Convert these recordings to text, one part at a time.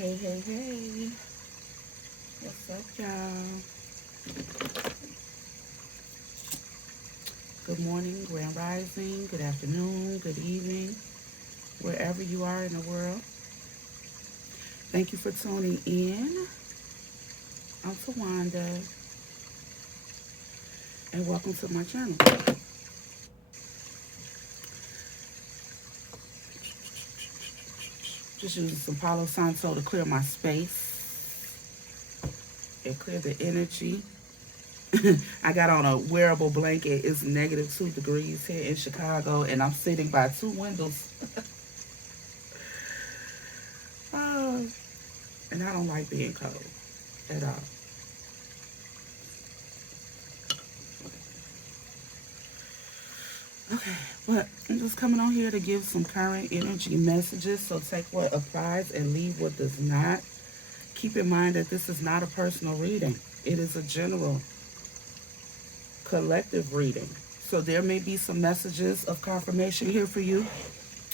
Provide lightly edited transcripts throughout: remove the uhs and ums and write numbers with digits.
Hey, hey, hey. What's up, y'all? Good morning, grand rising, good afternoon, good evening, wherever you are in the world. Thank you for tuning in. I'm Tawanda, and welcome to my channel. Just using some Palo Santo to clear my space and clear the energy. I got on a wearable blanket. It's negative 2 degrees here in Chicago, and I'm sitting by two windows. Oh, and I don't like being cold at all. Okay, but I'm just coming on here to give some current energy messages. So take what applies and leave what does not. Keep in mind that this is not a personal reading. It is a general collective reading. So there may be some messages of confirmation here for you.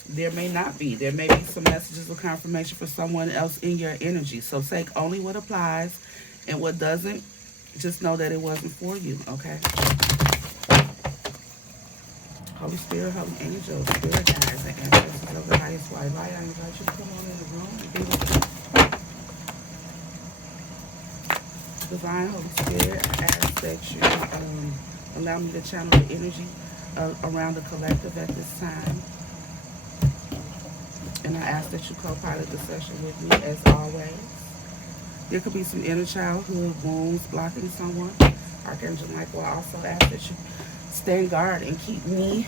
There may not be. There may be some messages of confirmation for someone else in your energy. So take only what applies, and what doesn't, just know that it wasn't for you, okay? Holy Spirit, Holy Angel, Spirit guides, and ancestors of the highest white light, I invite you to come on in the room and be with us. Divine Holy Spirit, I ask that you allow me to channel the energy around the collective at this time. And I ask that you co-pilot the session with me as always. There could be some inner childhood wounds blocking someone. Archangel Michael, I also ask that you stand guard and keep me,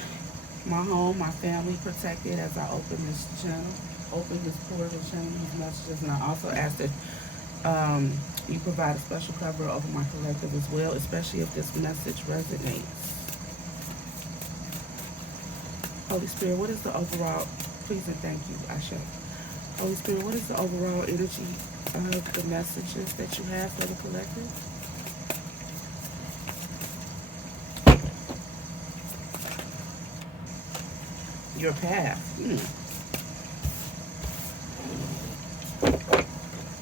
my home, my family protected as I open this channel, open this portal, channel these messages. And I also ask that you provide a special cover over my collective as well, especially if this message resonates. Holy Spirit, what is the overall, please and thank you, Asha. Holy Spirit, what is the overall energy of the messages that you have for the collective? Your path.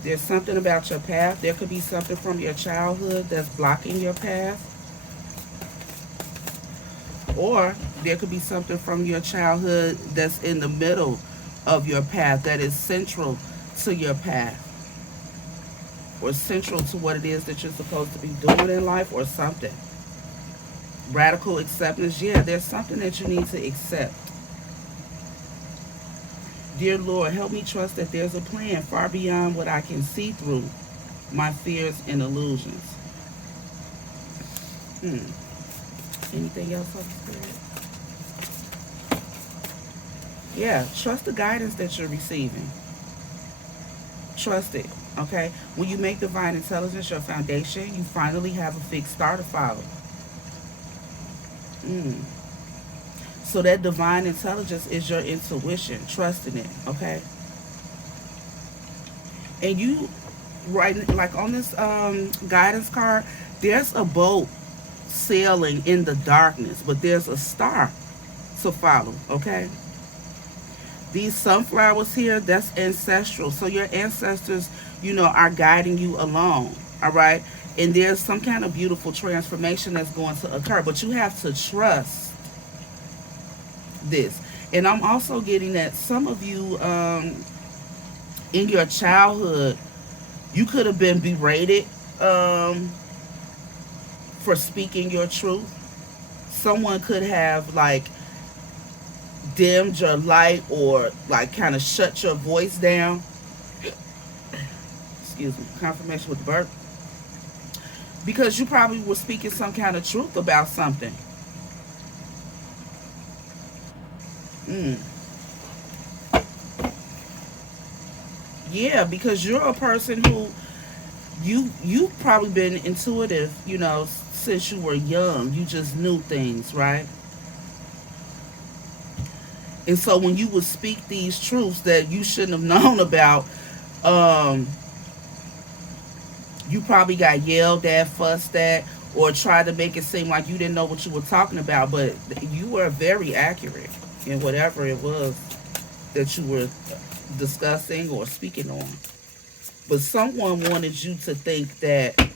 There's something about your path. There could be something from your childhood that's blocking your path. Or there could be something from your childhood that's in the middle of your path, that is central to your path, or central to what it is that you're supposed to be doing in life, or something. Radical acceptance. Yeah, there's something that you need to accept. Dear Lord, help me trust that there's a plan far beyond what I can see through my fears and illusions. Anything else, Holy Spirit? Yeah, trust the guidance that you're receiving. Trust it, okay? When you make divine intelligence your foundation, you finally have a fixed star to follow. So that divine intelligence is your intuition, trusting it, okay? And you, right, like on this guidance card, there's a boat sailing in the darkness, but there's a star to follow, okay? These sunflowers here, that's ancestral. So your ancestors, are guiding you along, all right? And there's some kind of beautiful transformation that's going to occur, but you have to trust this. And I'm also getting that some of you in your childhood, you could have been berated for speaking your truth. Someone could have dimmed your light, or kind of shut your voice down. Excuse me, confirmation with the burp. Because you probably were speaking some kind of truth about something. Yeah, because you're a person who you've probably been intuitive, since you were young. You just knew things, right? And so when you would speak these truths that you shouldn't have known about, you probably got yelled at, fussed at, or tried to make it seem like you didn't know what you were talking about. But you were very accurate in whatever it was that you were discussing or speaking on. But someone wanted you to think that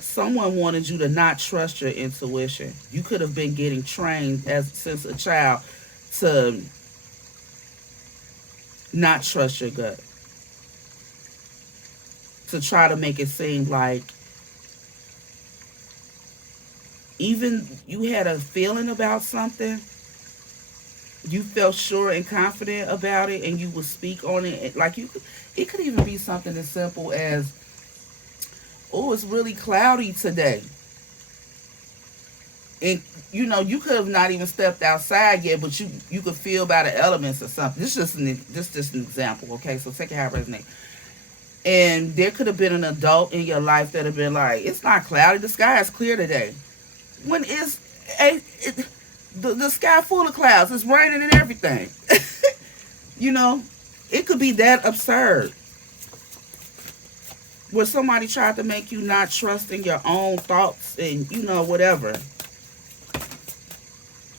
someone wanted you to not trust your intuition. You could have been getting trained as since a child to not trust your gut, to try to make it seem like even you had a feeling about something, you felt sure and confident about it, and you would speak on it. Like it could even be something as simple as, "Oh, it's really cloudy today," and you could have not even stepped outside yet, but you could feel by the elements or something. This is just an example, okay? So take it how it resonates. And there could have been an adult in your life that have been like, "It's not cloudy. The sky is clear today." When the sky full of clouds, it's raining and everything. you know, it could be that absurd. Where somebody tried to make you not trust in your own thoughts and whatever.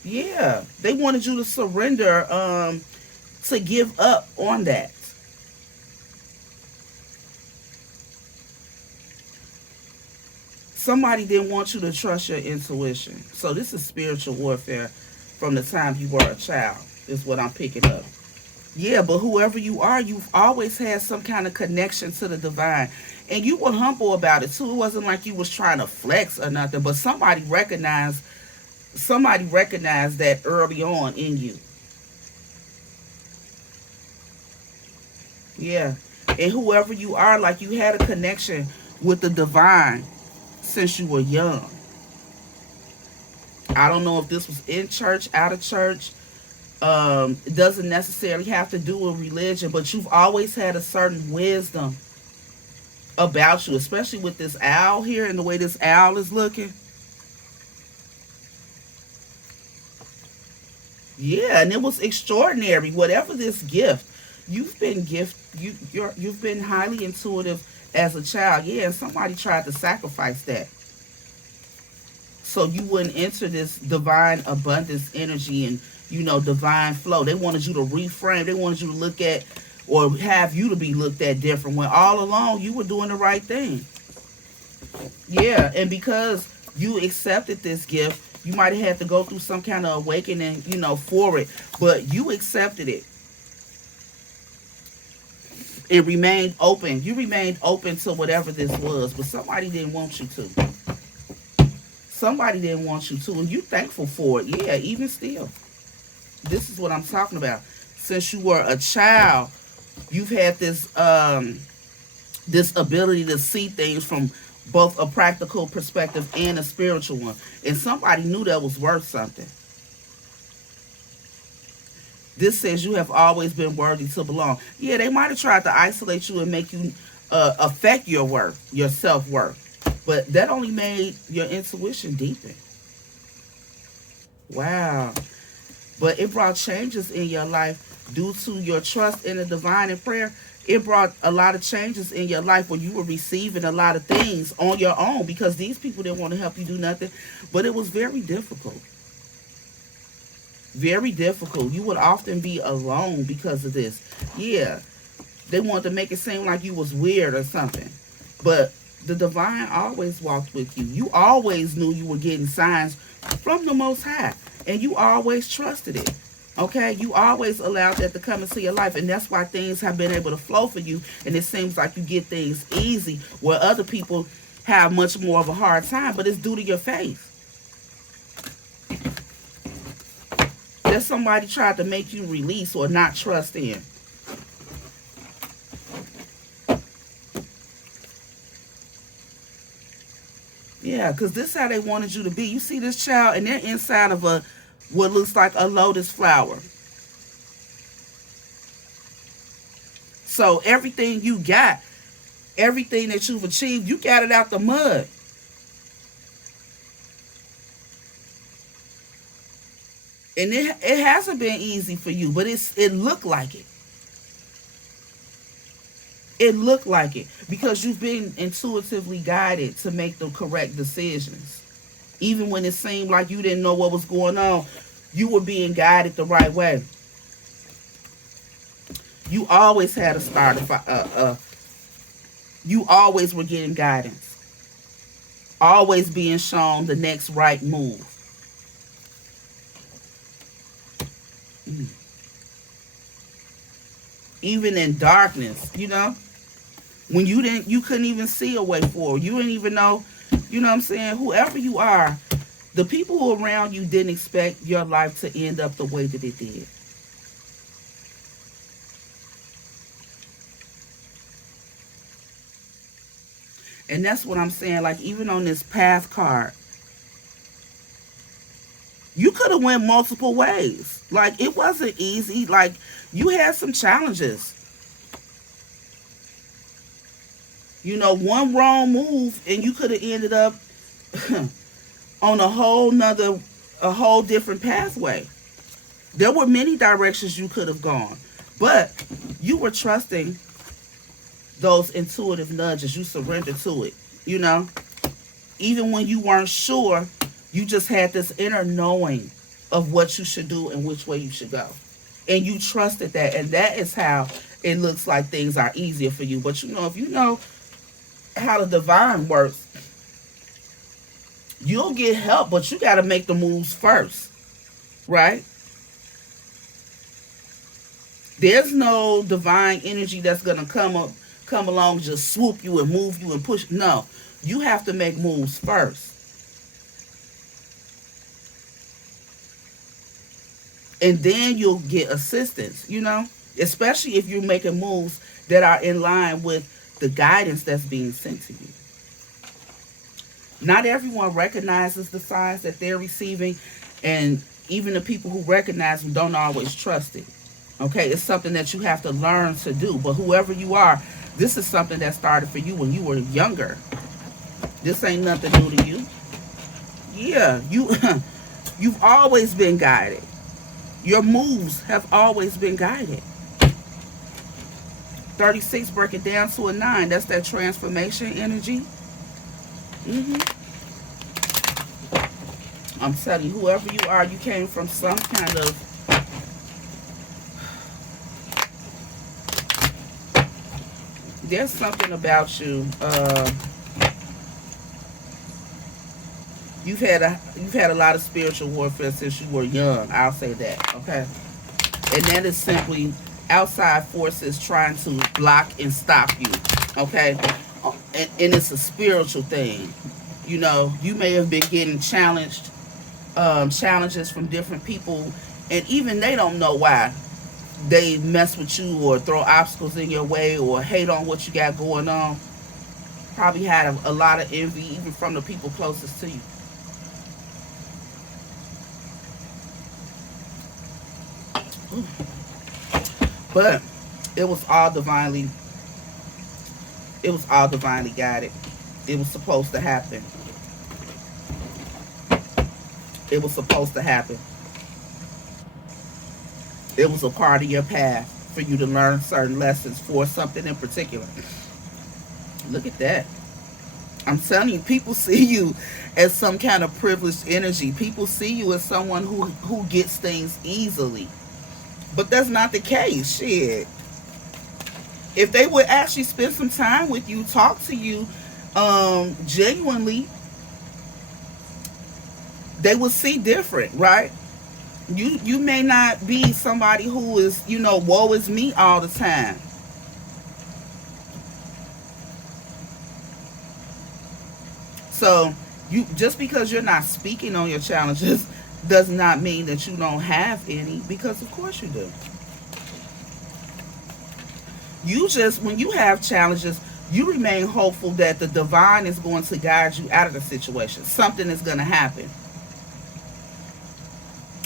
Yeah, they wanted you to surrender, to give up on that. Somebody didn't want you to trust your intuition. So this is spiritual warfare from the time you were a child, is what I'm picking up. Yeah, but whoever you are, you've always had some kind of connection to the divine. And you were humble about it too. It wasn't like you was trying to flex or nothing, but somebody recognized that early on in you. Yeah. And whoever you are, like you had a connection with the divine since you were young. I don't know if this was in church, out of church. It doesn't necessarily have to do with religion, but you've always had a certain wisdom about you, especially with this owl here and the way this owl is looking. Yeah, and it was extraordinary. Whatever this gift, you've been highly intuitive as a child. Yeah, and somebody tried to sacrifice that so you wouldn't enter this divine abundance energy and divine flow. They wanted you to reframe. They wanted you to look at or have you to be looked at different when all along you were doing the right thing. Yeah, and because you accepted this gift, you might have had to go through some kind of awakening, for it, but you accepted it. It remained open. You remained open to whatever this was, but somebody didn't want you to. Somebody didn't want you to, and you thankful for it. Yeah, even still. This is what I'm talking about. Since you were a child, you've had this ability to see things from both a practical perspective and a spiritual one. And somebody knew that was worth something. This says you have always been worthy to belong. Yeah, they might have tried to isolate you and make you affect your worth, your self-worth. But that only made your intuition deepen. Wow. But it brought changes in your life due to your trust in the divine and prayer. It brought a lot of changes in your life where you were receiving a lot of things on your own because these people didn't want to help you do nothing. But it was very difficult. Very difficult. You would often be alone because of this. Yeah. They wanted to make it seem like you was weird or something. But the divine always walked with you. You always knew you were getting signs from the Most High. And you always trusted it. Okay? You always allowed that to come into your life. And that's why things have been able to flow for you. And it seems like you get things easy where other people have much more of a hard time. But it's due to your faith. That somebody tried to make you release or not trust in. Yeah, because this is how they wanted you to be. You see this child, and they're inside of what looks like a lotus flower. So everything you got, everything that you've achieved, you got it out the mud. And it hasn't been easy for you, but it looked like it. It looked like it because you've been intuitively guided to make the correct decisions. Even when it seemed like you didn't know what was going on, you were being guided the right way. You always had a start. You always were getting guidance. Always being shown the next right move. Mm. Even in darkness, when you couldn't even see a way forward. You didn't even know, what I'm saying? Whoever you are, the people who around you didn't expect your life to end up the way that it did. And that's what I'm saying. Like, even on this path card, you could have went multiple ways. Like, it wasn't easy. Like, you had some challenges. One wrong move and you could have ended up on a whole different pathway. There were many directions you could have gone, but you were trusting those intuitive nudges. You surrendered to it, even when you weren't sure. You just had this inner knowing of what you should do and which way you should go, and you trusted that. And that is how it looks like things are easier for you. But if you know how the divine works, you'll get help, but you got to make the moves first, right? There's no divine energy that's gonna come along, just swoop you and move you and push. No, you have to make moves first, and then you'll get assistance. Especially if you're making moves that are in line with the guidance that's being sent to you. Not everyone recognizes the signs that they're receiving, and even the people who recognize them don't always trust it. Okay, it's something that you have to learn to do. But whoever you are, this is something that started for you when you were younger. This ain't nothing new to you. Yeah, you've always been guided. Your moves have always been guided. 36, break it down to a 9. That's that transformation energy. I'm telling you, whoever you are, you came from some kind of there's something about you. You've had a lot of spiritual warfare since you were young. I'll say that, okay? And that is simply outside forces trying to block and stop you, okay? And it's a spiritual thing. You may have been getting challenges from different people, and even they don't know why they mess with you or throw obstacles in your way or hate on what you got going on. Probably had a lot of envy even from the people closest to you. But it was all divinely guided. It was supposed to happen. It was supposed to happen. It was a part of your path for you to learn certain lessons for something in particular. Look at that. I'm telling you, people see you as some kind of privileged energy. People see you as someone who gets things easily. But that's not the case. Shit. If they would actually spend some time with you, talk to you genuinely, they would see different, right? You may not be somebody who is, woe is me all the time. So you just because you're not speaking on your challenges does not mean that you don't have any, because of course you do. You just, when you have challenges, you remain hopeful that the divine is going to guide you out of the situation. Something is going to happen.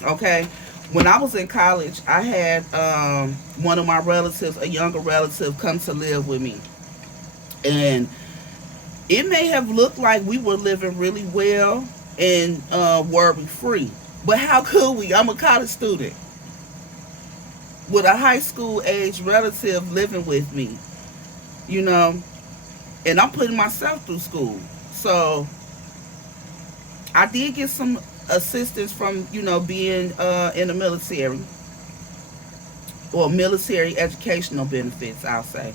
Okay? When I was in college, I had one of my relatives, a younger relative, come to live with me. And it may have looked like we were living really well and worry free. But how could we? I'm a college student with a high school age relative living with me, and I'm putting myself through school. So I did get some assistance from, being in the military. or military educational benefits, I'll say.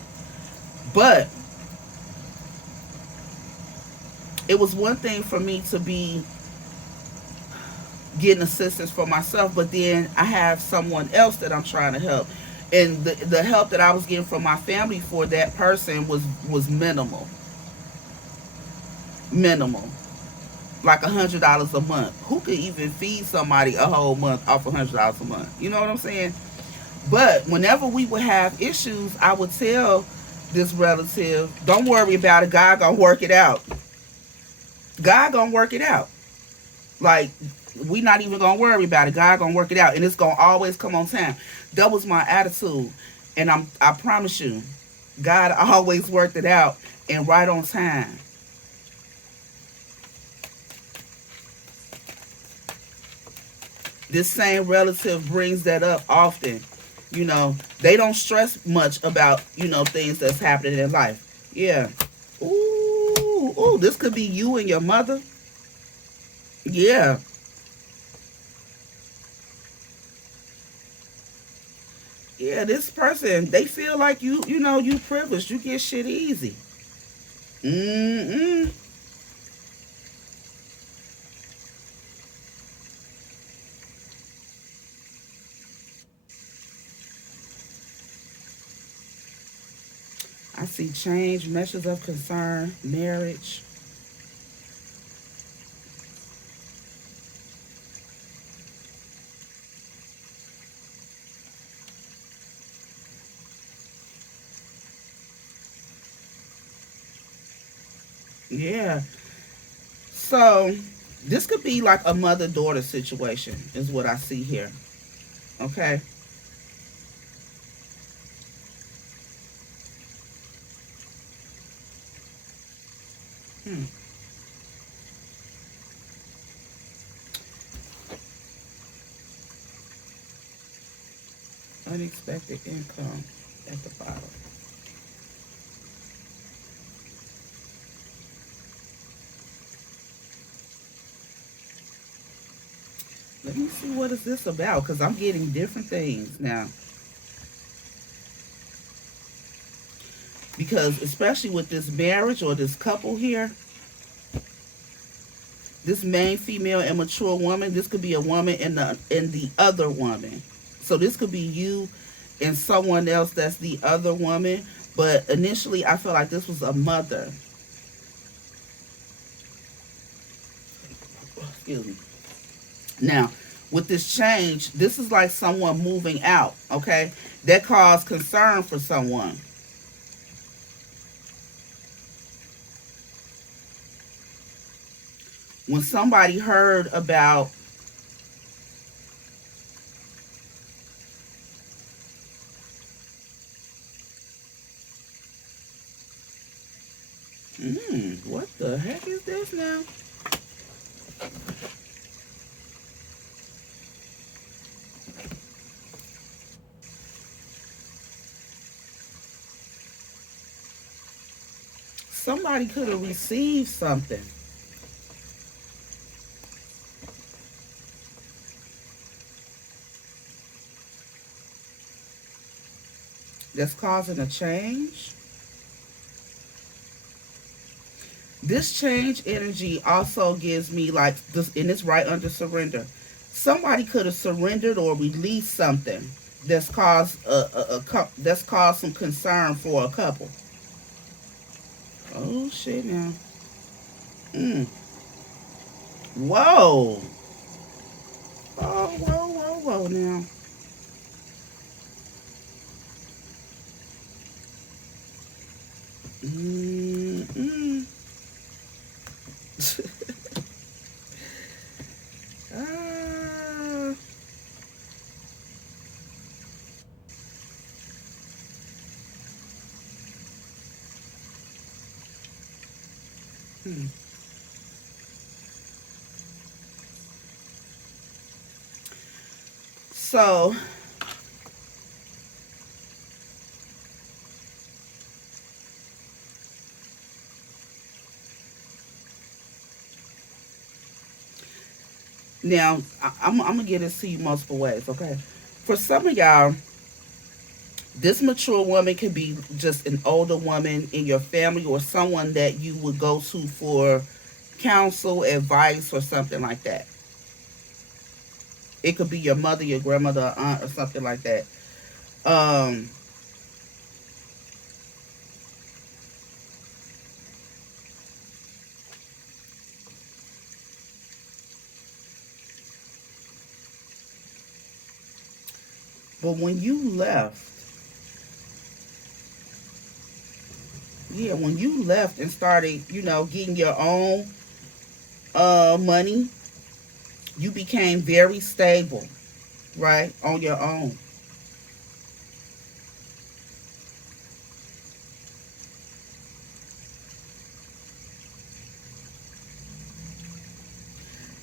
But it was one thing for me to be getting assistance for myself, but then I have someone else that I'm trying to help. And the help that I was getting from my family for that person was minimal. Minimal. Like $100 a month. Who could even feed somebody a whole month off $100 a month? You know what I'm saying? But whenever we would have issues, I would tell this relative, don't worry about it. God gonna work it out. God gonna work it out. Like, we not even gonna worry about it. God gonna work it out, and it's gonna always come on time. That was my attitude, and I promise you, God always worked it out and right on time. This same relative brings that up often. You know, they don't stress much about, things that's happening in life. Yeah. Ooh, this could be you and your mother. Yeah. Yeah, this person, they feel like you privileged. You get shit easy. Mm-mm. I see change, measures of concern, marriage. Yeah. So this could be like a mother-daughter situation, is what I see here. Okay. Hmm. Unexpected income at the bottom. Let me see what is this about, because I'm getting different things now. Because especially with this marriage or this couple here, this main female immature woman, this could be a woman in the other woman. So this could be you and someone else that's the other woman. But initially, I feel like this was a mother. Excuse me. Now, with this change, this is like someone moving out. Okay, that caused concern for someone. When somebody heard about, what the heck is this now? Somebody could have received something that's causing a change. This change energy also gives me like this, and it's right under surrender. Somebody could have surrendered or released something that's caused some concern for a couple. Oh shit! Now, mm. Whoa, whoa! Now, mm. Ah, hmm. So now I'm gonna get this to you multiple ways. Okay, for some of y'all, This mature woman could be just an older woman in your family or someone that you would go to for counsel, advice, or something like that. It could be your mother, your grandmother, or aunt, or something like that. Um, but when you left, yeah, when you left and started, getting your own money, you became very stable, right, on your own.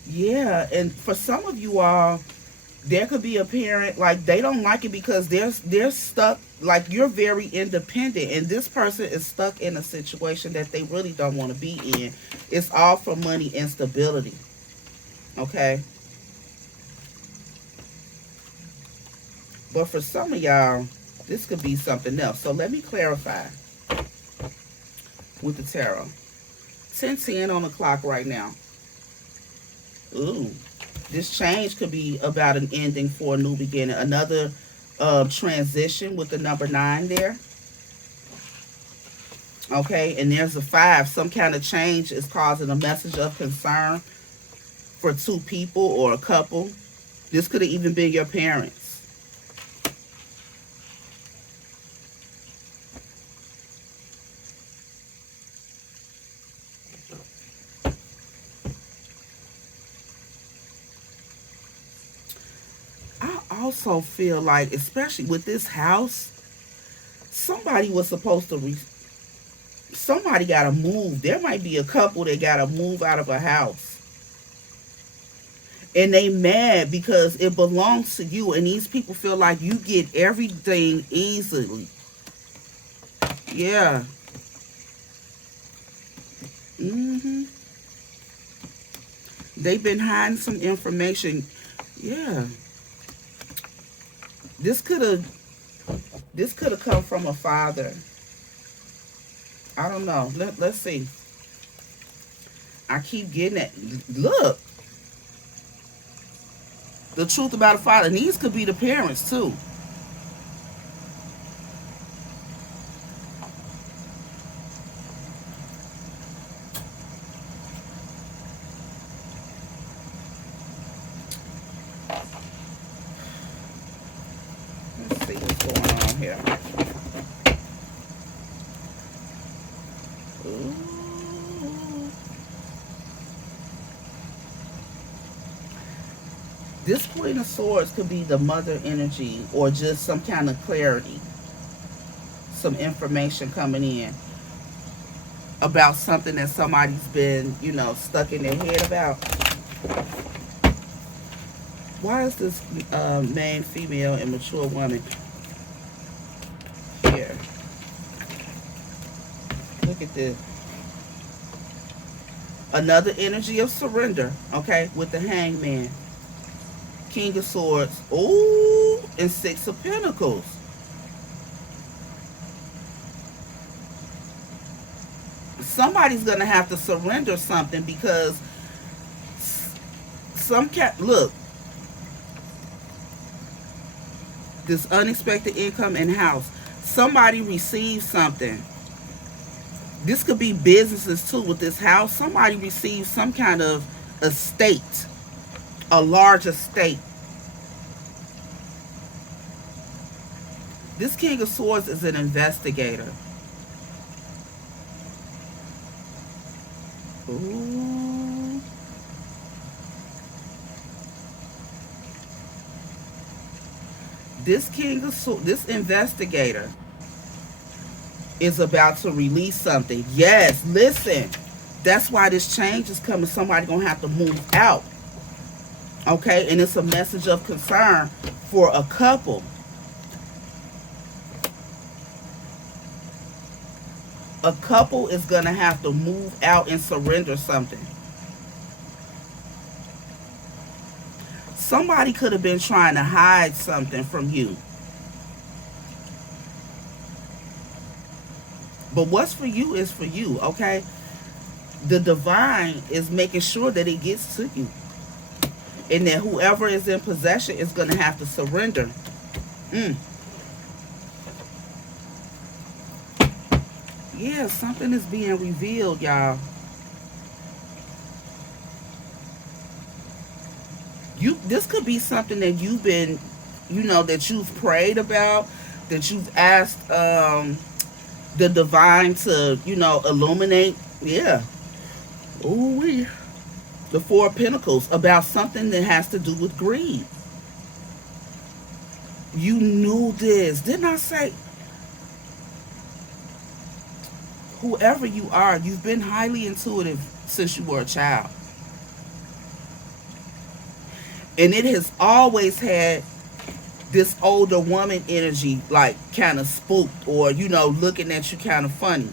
Yeah, and for some of you all, there could be a parent like they don't like it because they're stuck, like you're very independent and this person is stuck in a situation that they really don't want to be in. It's all for money and stability. Okay. But for some of y'all, this could be something else. So let me clarify with the tarot. 10:10 on the clock right now. Ooh. This change could be about an ending for a new beginning. Another transition with the number 9 there. Okay, and there's a 5. Some kind of change is causing a message of concern for two people or a couple. This could have even been your parents. I also feel like, especially with this house, somebody was supposed to somebody got to move. There might be a couple that got to move out of a house. And they mad because it belongs to you. And these people feel like you get everything easily. Yeah. Mm-hmm. They've been hiding some information. Yeah. This could have come from a father. I don't know. Let's see. I keep getting it. Look. The truth about a father. And these could be the parents too. Let's see what's going on here. Ooh. This Queen of Swords could be the mother energy or just some kind of clarity. Some information coming in about something that somebody's been, stuck in their head about. Why is this man, female, and mature woman here? Look at this. Another energy of surrender, okay, with the Hangman. King of Swords. Ooh, and 6 of Pentacles. Somebody's going to have to surrender something because look, this unexpected income in house. Somebody received something. This could be businesses too with this house. Somebody received some kind of estate, a large estate. This King of Swords is an investigator. Ooh. This King of Swords, this investigator is about to release something. Yes, listen. That's why this change is coming. Somebody gonna have to move out. Okay, and it's a message of concern for a couple. A couple is gonna have to move out and surrender something. Somebody could have been trying to hide something from you. But what's for you is for you, okay? The divine is making sure that it gets to you. And that whoever is in possession is going to have to surrender. Mm. Yeah, something is being revealed, y'all. This could be something that you've been, that you've prayed about, that you've asked the divine to, illuminate. Yeah. Ooh wee. The Four of Pentacles, about something that has to do with greed. You knew this. Didn't I say, whoever you are, you've been highly intuitive since you were a child. And it has always had this older woman energy, like kind of spooked, or, looking at you kind of funny.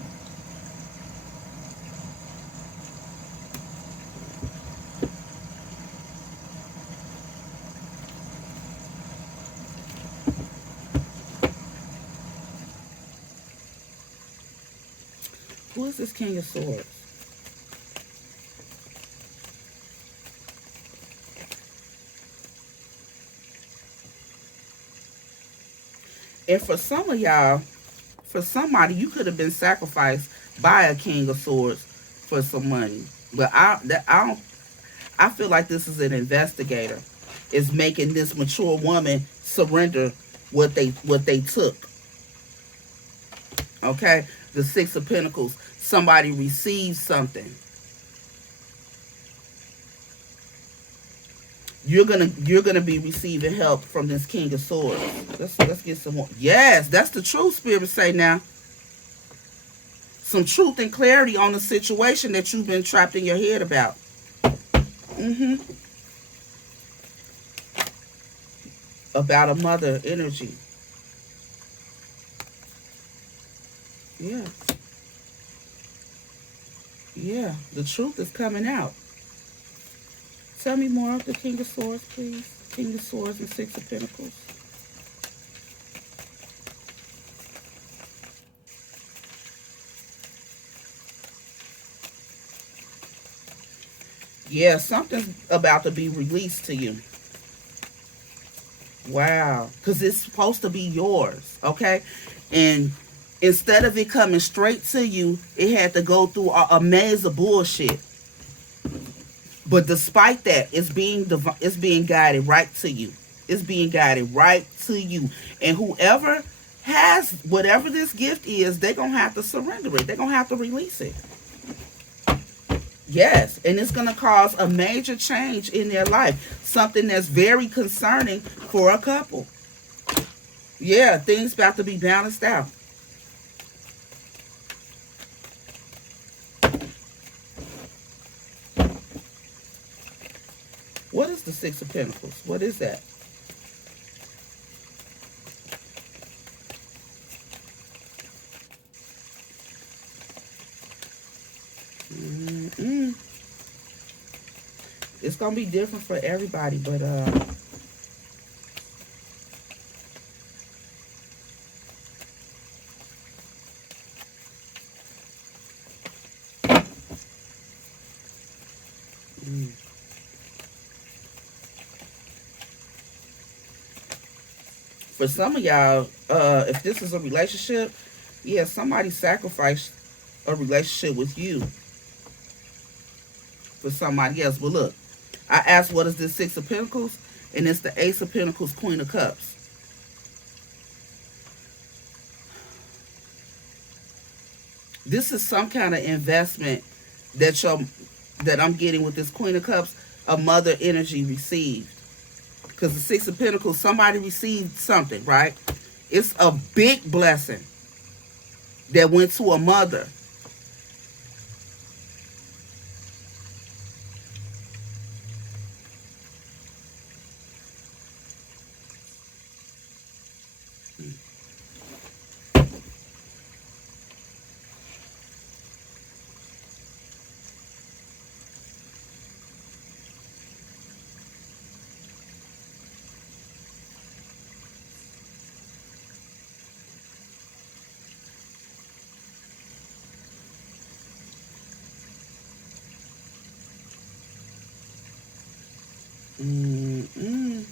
Who is this King of Swords? And for some of y'all, for somebody, you could have been sacrificed by a King of Swords for some money. But I feel like this is an investigator is making this mature woman surrender what they took. Okay, the Six of Pentacles. Somebody receives something. You're gonna be receiving help from this King of Swords. Let's get some more. Yes, that's the truth. Spirit say now. Some truth and clarity on the situation that you've been trapped in your head about. Mm-hmm. About a mother energy. Yeah. Yeah. The truth is coming out. Tell me more of the King of Swords, please. King of Swords and Six of Pentacles. Yeah, something's about to be released to you. Wow. Because it's supposed to be yours, okay? And instead of it coming straight to you, it had to go through a maze of bullshit. But despite that, it's being guided right to you. It's being guided right to you. And whoever has whatever this gift is, they're going to have to surrender it. They're going to have to release it. Yes, and it's going to cause a major change in their life. Something that's very concerning for a couple. Yeah, things about to be balanced out. What is the Six of Pentacles? What is that? Mm-mm. It's going to be different for everybody, but for some of y'all, if this is a relationship, yeah, somebody sacrificed a relationship with you for somebody else. But look, I asked, what is this Six of Pentacles? And it's the Ace of Pentacles, Queen of Cups. This is some kind of investment that I'm getting with this Queen of Cups, a mother energy received. Because the Six of Pentacles, somebody received something, right? It's a big blessing that went to a mother. Mm-mm.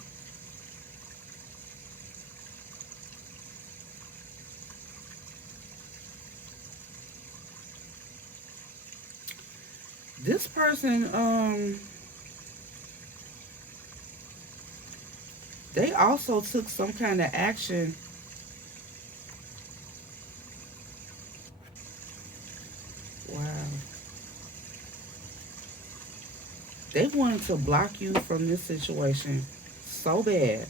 This person, they also took some kind of action. Wow. They wanted to block you from this situation so bad.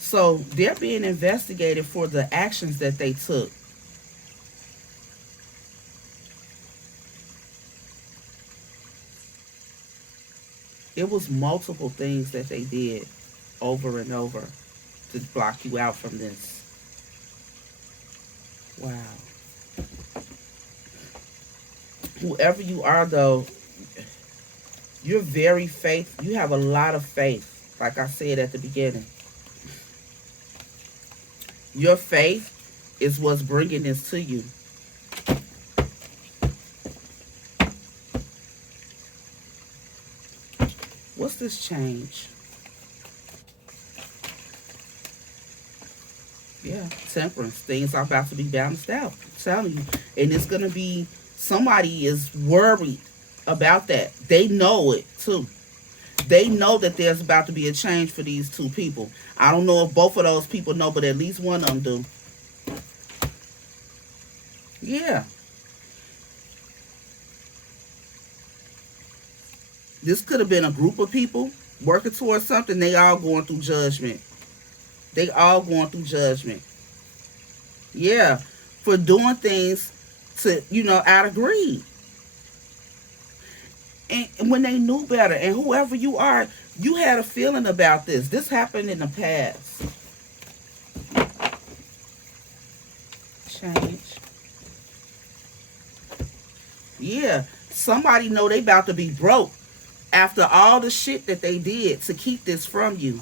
So they're being investigated for the actions that they took. It was multiple things that they did over and over to block you out from this. Wow. Whoever you are, though, you're very faith. You have a lot of faith. Like I said at the beginning, your faith is what's bringing this to you. What's this change? Yeah, temperance. Things are about to be balanced out. I'm telling you. And it's going to be, somebody is worried about that. They know it too. They know that there's about to be a change for these two people. I don't know if both of those people know, but at least one of them do. Yeah. This could have been a group of people working towards something. They all going through judgment. They all going through judgment. Yeah. For doing things to, out of greed. And when they knew better, and whoever you are, you had a feeling about this. This happened in the past. Change. Yeah. Somebody know they about to be broke after all the shit that they did to keep this from you.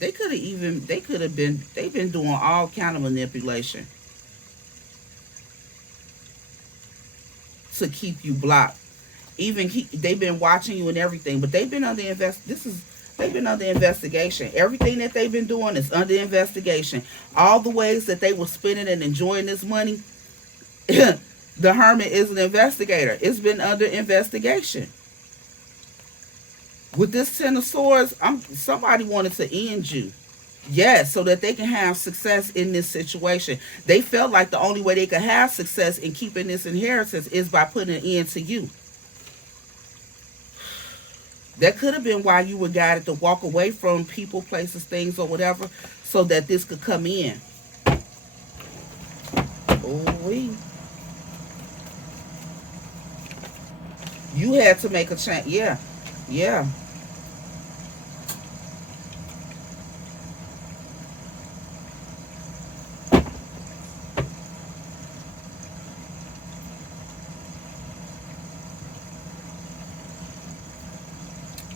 They've been doing all kind of manipulation to keep you blocked. They've been watching you and everything, but they've been under investigation. Everything that they've been doing is under investigation. All the ways that they were spending and enjoying this money, the Hermit is an investigator. It's been under investigation. With this Ten of Swords, somebody wanted to end you. Yes, so that they can have success in this situation. They felt like the only way they could have success in keeping this inheritance is by putting an end to you. That could have been why you were guided to walk away from people, places, things, or whatever, so that this could come in. Oh, you had to make a change. Yeah, yeah.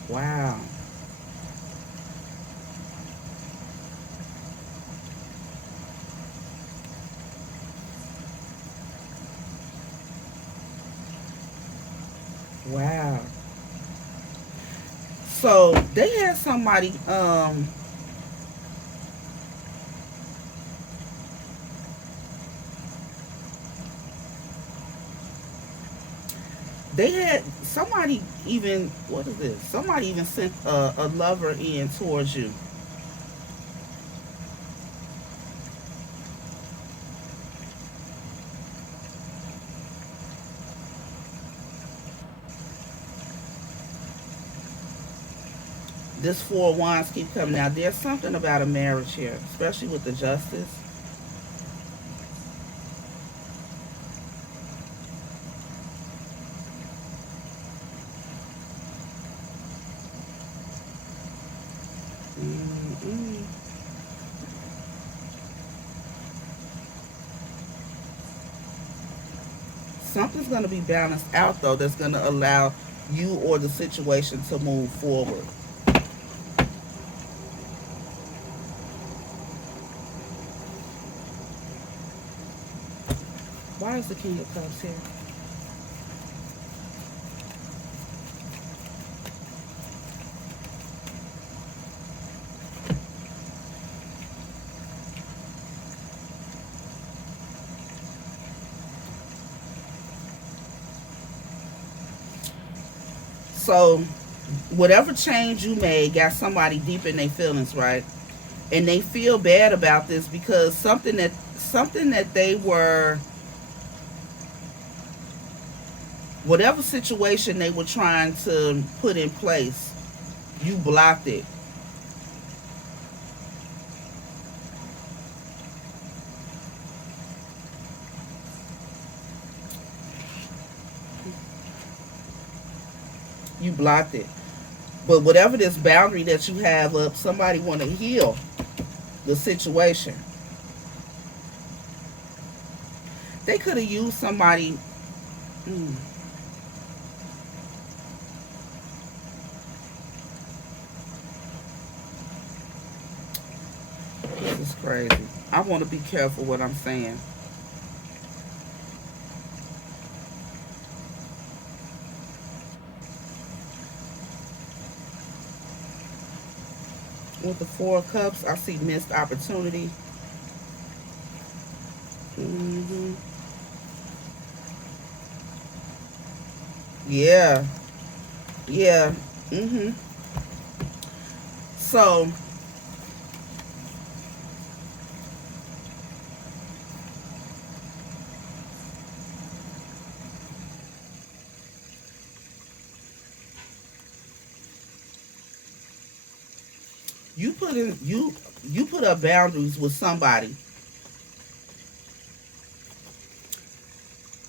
Wow. Wow. So they had somebody, they had somebody even, what is this? Somebody even sent a lover in towards you. This Four of Wands keep coming out. There's something about a marriage here, especially with the Justice. Mm-mm. Something's going to be balanced out, though, that's going to allow you or the situation to move forward. Why is the King of Cups here? So, whatever change you made got somebody deep in their feelings, right? And they feel bad about this because something that they were, whatever situation they were trying to put in place, you blocked it. You blocked it. But whatever this boundary that you have up, somebody want to heal the situation. They could have used somebody. Mm, this is crazy. I want to be careful what I'm saying. With the Four of Cups, I see missed opportunity. Hmm. Yeah. Yeah. Hmm. So you put in you put up boundaries with somebody.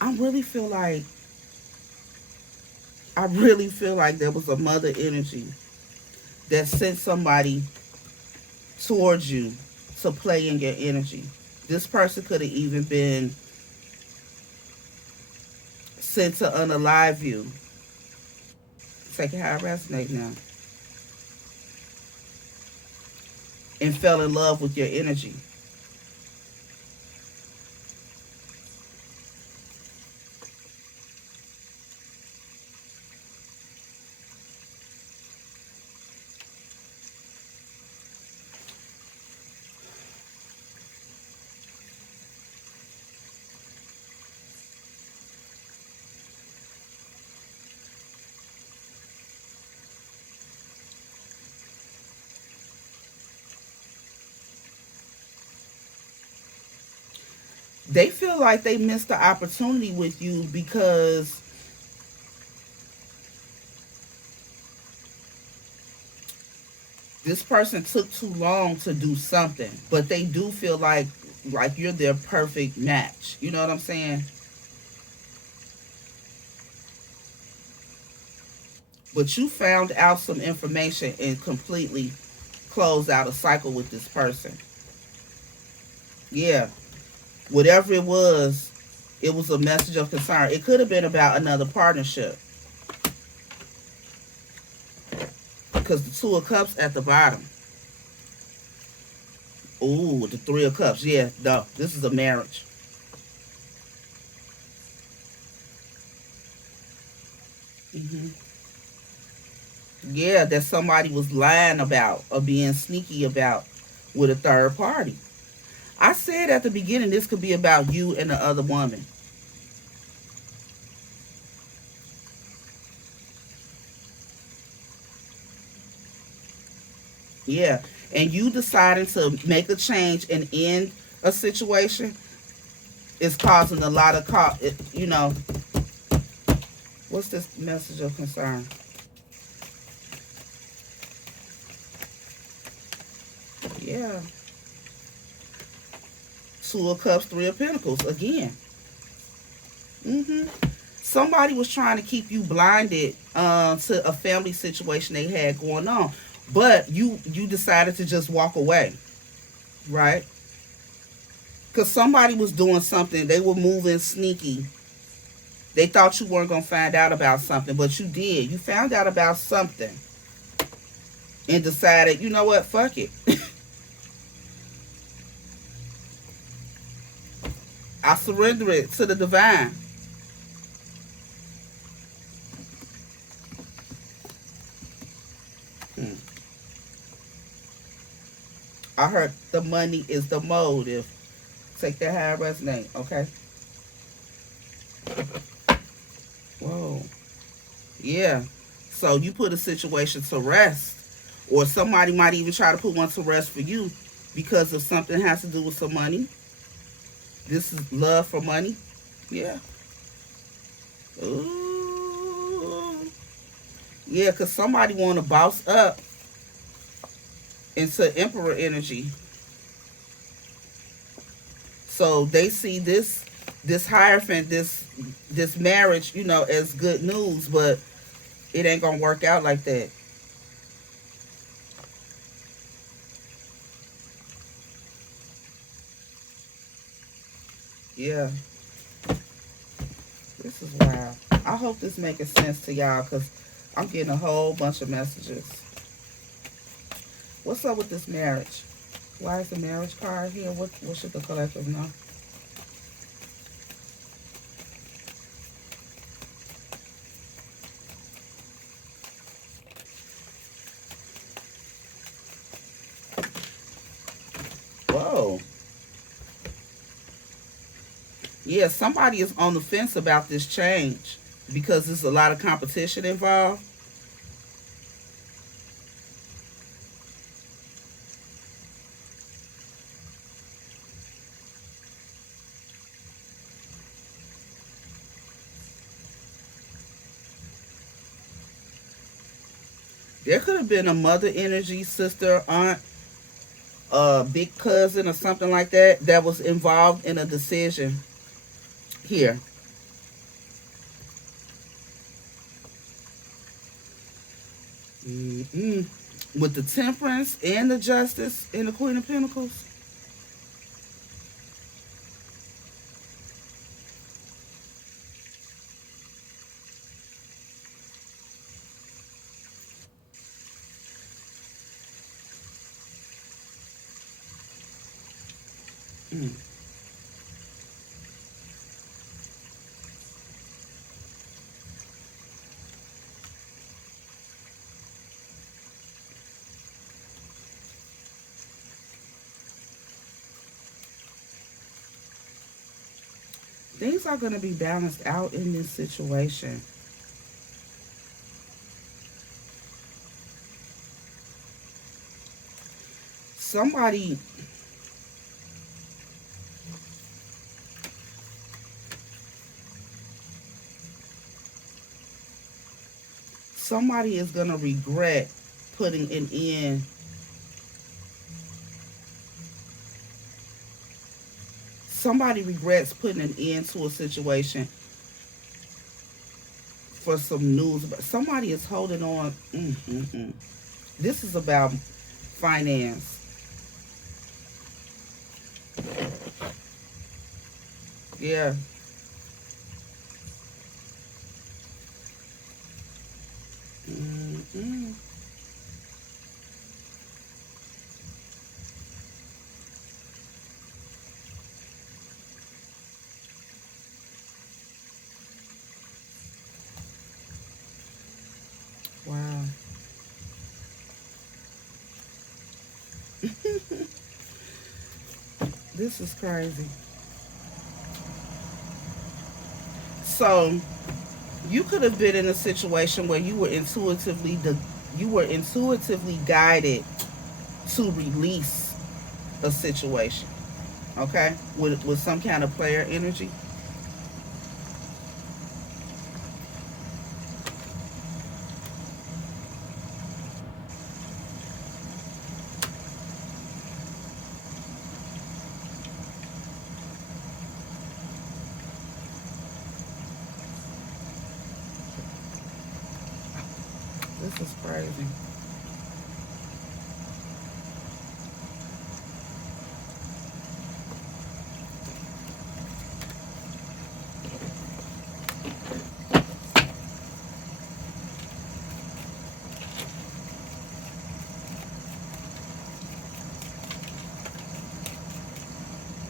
I really feel like I really feel like there was a mother energy that sent somebody towards you to play in your energy. This person could have even been sent to unalive you. Take it how it resonates now. And fell in love with your energy. They feel like they missed the opportunity with you because this person took too long to do something, but they do feel like you're their perfect match. You know what I'm saying? But you found out some information and completely closed out a cycle with this person. Yeah, whatever it was a message of concern. It could have been about another partnership because the Two of Cups at the bottom. Ooh, the Three of Cups. Yeah, no, this is a marriage. Hmm. Yeah, that somebody was lying about or being sneaky about with a third party. I said at the beginning this could be about you and the other woman. Yeah, and you deciding to make a change and end a situation is causing a lot of what's this message of concern? Yeah, Two of Cups, Three of Pentacles again. Hmm. Somebody was trying to keep you blinded to a family situation they had going on, but you decided to just walk away, right? Because somebody was doing something. They were moving sneaky. They thought you weren't going to find out about something, but you did. You found out about something and decided, you know what, fuck it. I surrender it to the divine. Hmm. I heard the money is the motive. Take that how it resonate, okay? Whoa. Yeah. So you put a situation to rest, or somebody might even try to put one to rest for you because of something has to do with some money. This is love for money. Yeah. Ooh. Yeah, because somebody want to bounce up into emperor energy. So they see this hierophant, this marriage, as good news, but it ain't gonna work out like that. Yeah, this is wild. I hope this making sense to y'all because I'm getting a whole bunch of messages. What's up with this marriage? Why is the marriage card here? What should the collective know? Whoa. Yeah, somebody is on the fence about this change because there's a lot of competition involved. There could have been a mother energy, sister, aunt, big cousin, or something like that was involved in a decision here. Mm-mm. With the temperance and the justice and the Queen of Pentacles. Mm. Things are going to be balanced out in this situation. Somebody, somebody is going to regret putting an end. Somebody regrets putting an end to a situation for some news. But somebody is holding on. Mm-hmm. This is about finance. Yeah. Mm-hmm. Wow. This is crazy. So you could have been in a situation where you were intuitively guided to release a situation. Okay, with some kind of player energy. This is crazy.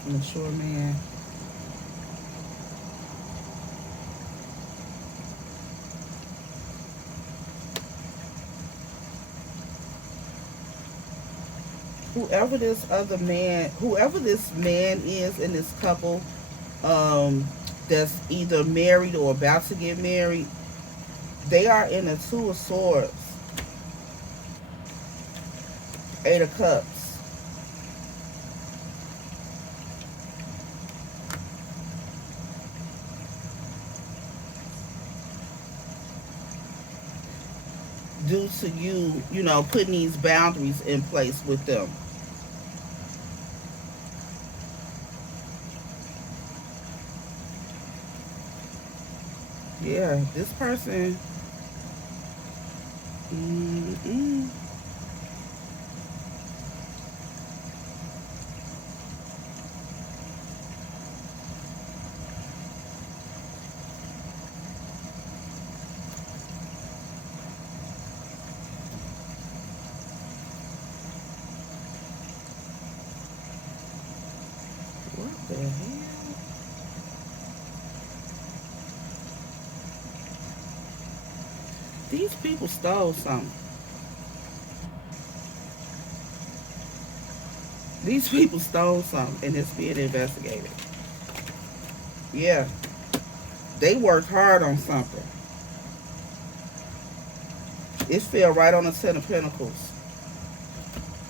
Mature man. whoever this other man, whoever this man is in this couple, um, that's either married or about to get married, they are in a Two of Swords, Eight of Cups. Due to you, putting these boundaries in place with them. Yeah, this person. Mm-mm. What the hell? These people stole something. These people stole something and it's being investigated. Yeah, they worked hard on something. It fell right on the Ten of Pentacles.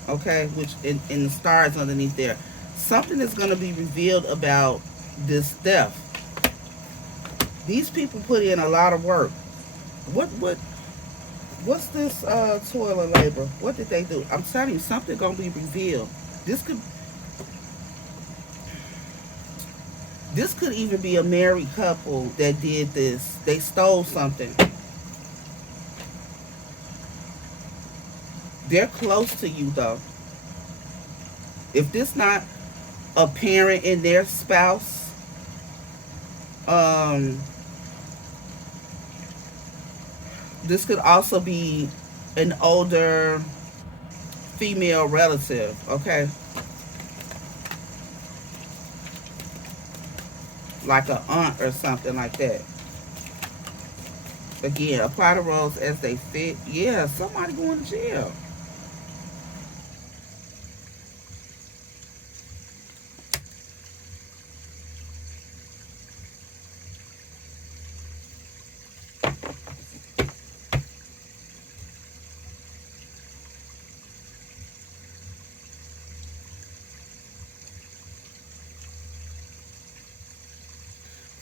Okay, which in the stars underneath there. Something is going to be revealed about this theft. These people put in a lot of work. What's this toil and labor? What did they do? I'm telling you, something gonna be revealed. This could this could even be a married couple that did this. They stole something. They're close to you though. If this not a parent and their spouse, this could also be an older female relative, okay? Like an aunt or something like that. Again, apply the roles as they fit. Yeah, somebody going to jail.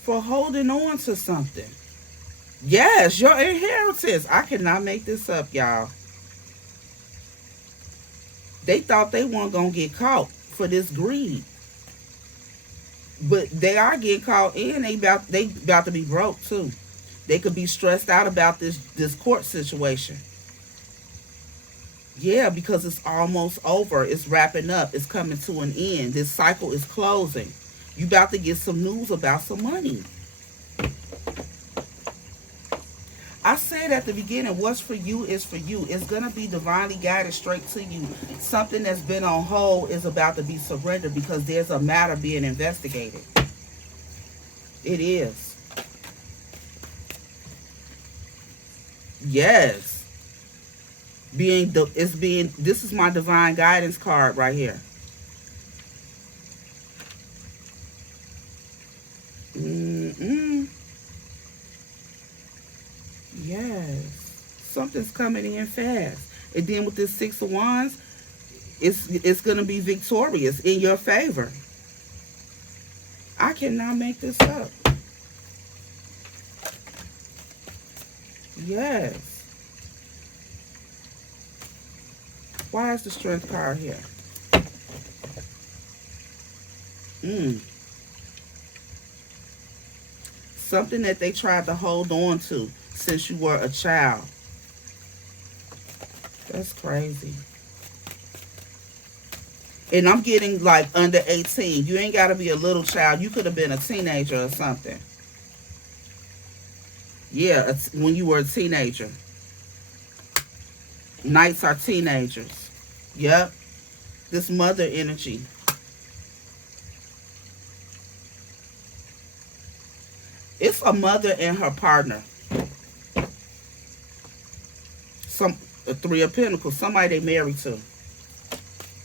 For holding on to something. Yes, your inheritance. I cannot make this up, y'all. They thought they weren't going to get caught for this greed. But they are getting caught in. They about to be broke too. They could be stressed out about this court situation. Yeah, because it's almost over. It's wrapping up. It's coming to an end. This cycle is closing. You about to get some news about some money. I said at the beginning, what's for you is for you. It's going to be divinely guided straight to you. Something that's been on hold is about to be surrendered because there's a matter being investigated. It is. Yes. This is my divine guidance card right here. Mm-mm. Yes. Something's coming in fast. And then with this Six of Wands, it's going to be victorious in your favor. I cannot make this up. Yes. Why is the Strength card here? Something that they tried to hold on to since you were a child. That's crazy. And I'm getting like under 18. You ain't got to be a little child. You could have been a teenager or something. Yeah, when you were a teenager. Knights are teenagers. Yep. This mother energy. It's a mother and her partner. A Three of Pentacles. Somebody they married to.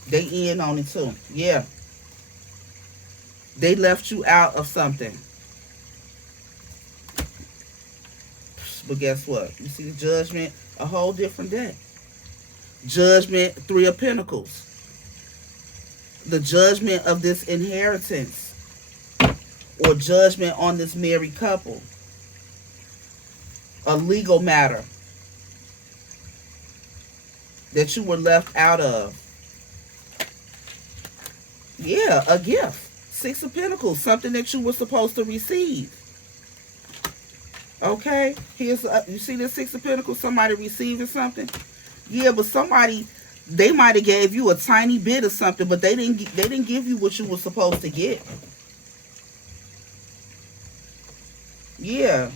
They in on it too. Yeah. They left you out of something. But guess what? You see the Judgment, a whole different day. Judgment, Three of Pentacles. The judgment of this inheritance, or judgment on this married couple. A legal matter that you were left out of. Yeah, a gift. Six of Pentacles, something that you were supposed to receive. Okay, here's you see this Six of Pentacles. Somebody receiving something. Yeah, but somebody, they might have gave you a tiny bit of something, but they didn't give you what you were supposed to get. Yeah.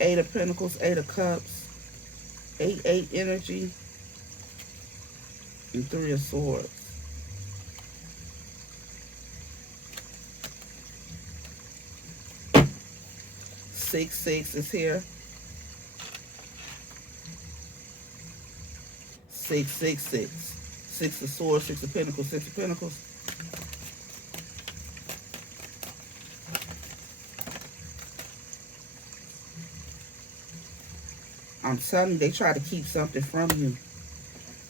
Eight of Pentacles, Eight of Cups, 8-8 energy, and Three of Swords. Six is here. 666. Six of Swords, Six of Pentacles, Six of Pentacles. I'm telling you, they try to keep something from you.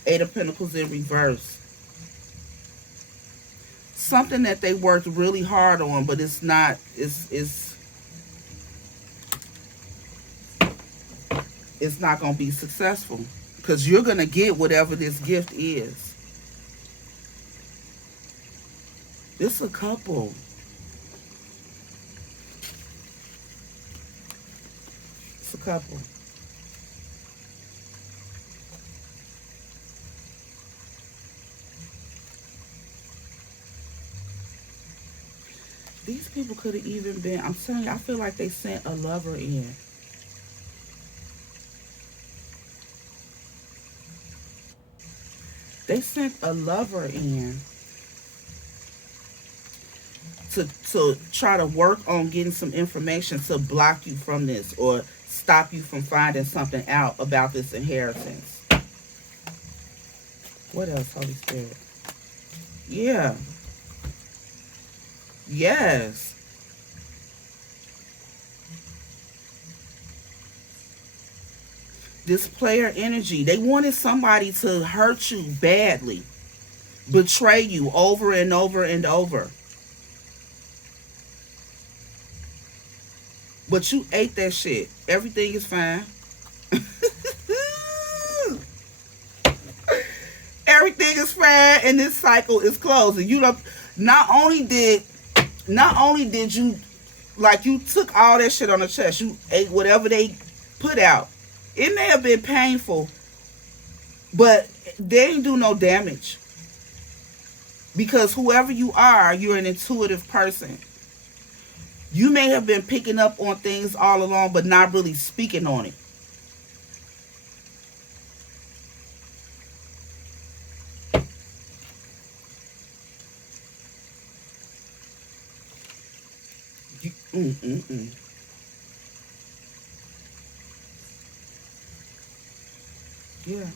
Eight of Pentacles in reverse. Something that they worked really hard on, but it's not, it's not going to be successful. Because you're going to get whatever this gift is. This a couple. It's a couple. These people could have even been, I'm telling you, I feel like they sent a lover in. They sent a lover in to try to work on getting some information to block you from this or stop you from finding something out about this inheritance. What else, Holy Spirit? Yeah. Yes. This player energy, they wanted somebody to hurt you badly, betray you over and over and over. But you ate that shit. Everything is fine. Everything is fine, and this cycle is closing. You know, not only did you, like, you took all that shit on the chest. You ate whatever they put out. It may have been painful, but they ain't do no damage. Because whoever you are, you're an intuitive person. You may have been picking up on things all along, but not really speaking on it. Yeah.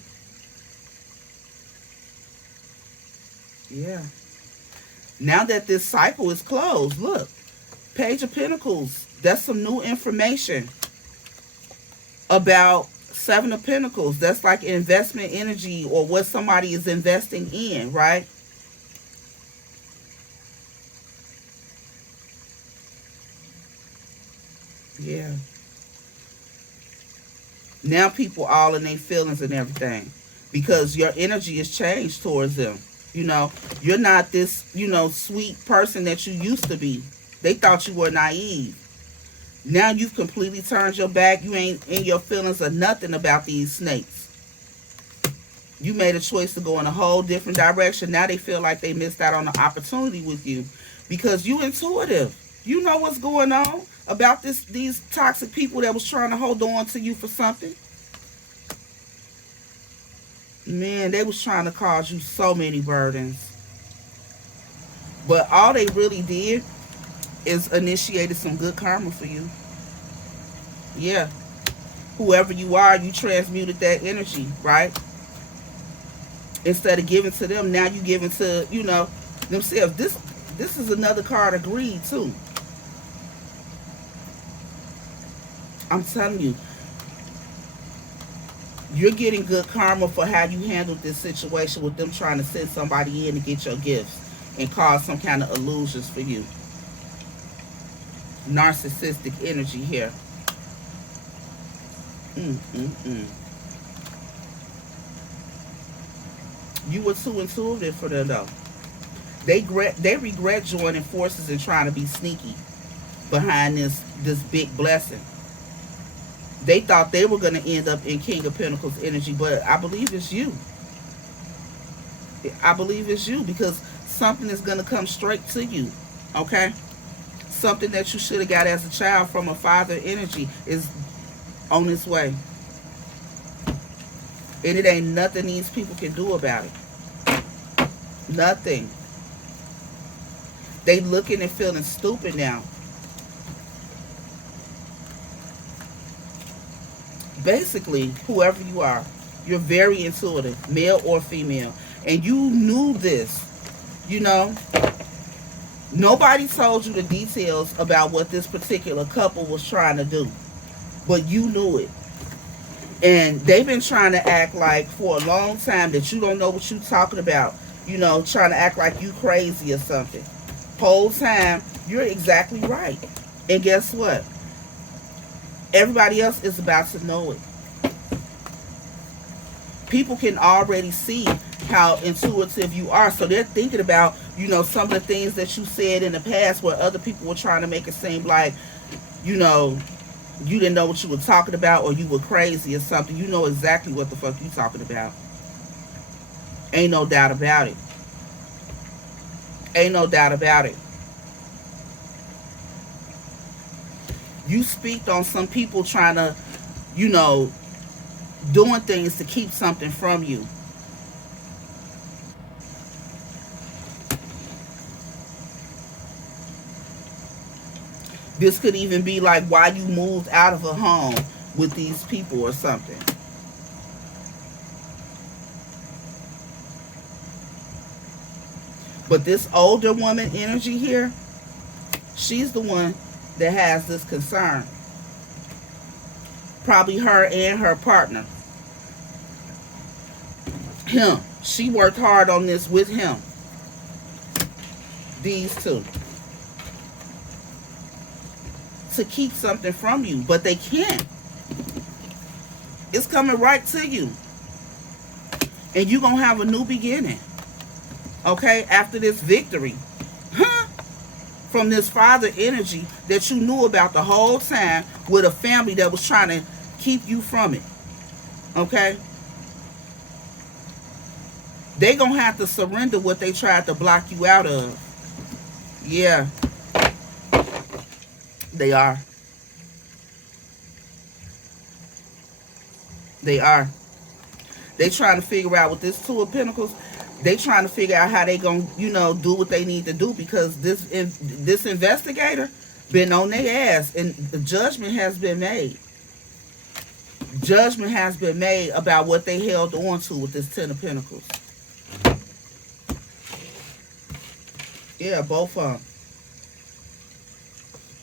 Yeah. Now that this cycle is closed, look. Page of Pentacles. That's some new information about Seven of Pentacles. That's like investment energy or what somebody is investing in, right? Yeah. Now people all in their feelings and everything because your energy has changed towards them. You know, you're not this, sweet person that you used to be. They thought you were naive. Now you've completely turned your back. You ain't in your feelings or nothing about these snakes. You made a choice to go in a whole different direction. Now they feel like they missed out on the opportunity with you because you intuitive. You know what's going on about these toxic people that was trying to hold on to you for something. Man, they was trying to cause you so many burdens. But all they really did is initiated some good karma for you. Yeah. Whoever you are, you transmuted that energy, right? Instead of giving to them, now you giving to, themselves. This is another card of greed too. I'm telling you, you're getting good karma for how you handled this situation with them trying to send somebody in to get your gifts and cause some kind of illusions for you. Narcissistic energy here. Mm-mm-mm. You were too intuitive for them though. They regret joining forces and trying to be sneaky behind this big blessing. They thought they were going to end up in King of Pentacles energy, but I believe it's you. I believe it's you because something is going to come straight to you. Okay? Something that you should have got as a child from a father energy is on its way. And it ain't nothing these people can do about it. Nothing. They looking and feeling stupid now. Basically, whoever you are, you're very intuitive, male or female. And you knew this. You know, nobody told you the details about what this particular couple was trying to do. But you knew it. And they've been trying to act like for a long time that you don't know what you're talking about. Trying to act like you crazy or something. Whole time, you're exactly right. And guess what? Everybody else is about to know it. People can already see how intuitive you are. So they're thinking about, some of the things that you said in the past where other people were trying to make it seem like, you didn't know what you were talking about or you were crazy or something. You know exactly what the fuck you talking about. Ain't no doubt about it. Ain't no doubt about it. You speak on some people trying to, doing things to keep something from you. This could even be like why you moved out of a home with these people or something. But this older woman energy here, she's the one that has this concern. Probably her and her partner. Him. She worked hard on this with him. These two. To keep something from you. But they can't. It's coming right to you. And you're going to have a new beginning. Okay? After this victory. From this father energy that you knew about the whole time with a family that was trying to keep you from it. Okay? They gonna have to surrender what they tried to block you out of. Yeah. They are. They are. They trying to figure out with this Two of Pentacles, they trying to figure out how they gonna, do what they need to do because this investigator been on their ass and the judgment has been made. Judgment has been made about what they held on to with this Ten of Pentacles. Yeah, both of them.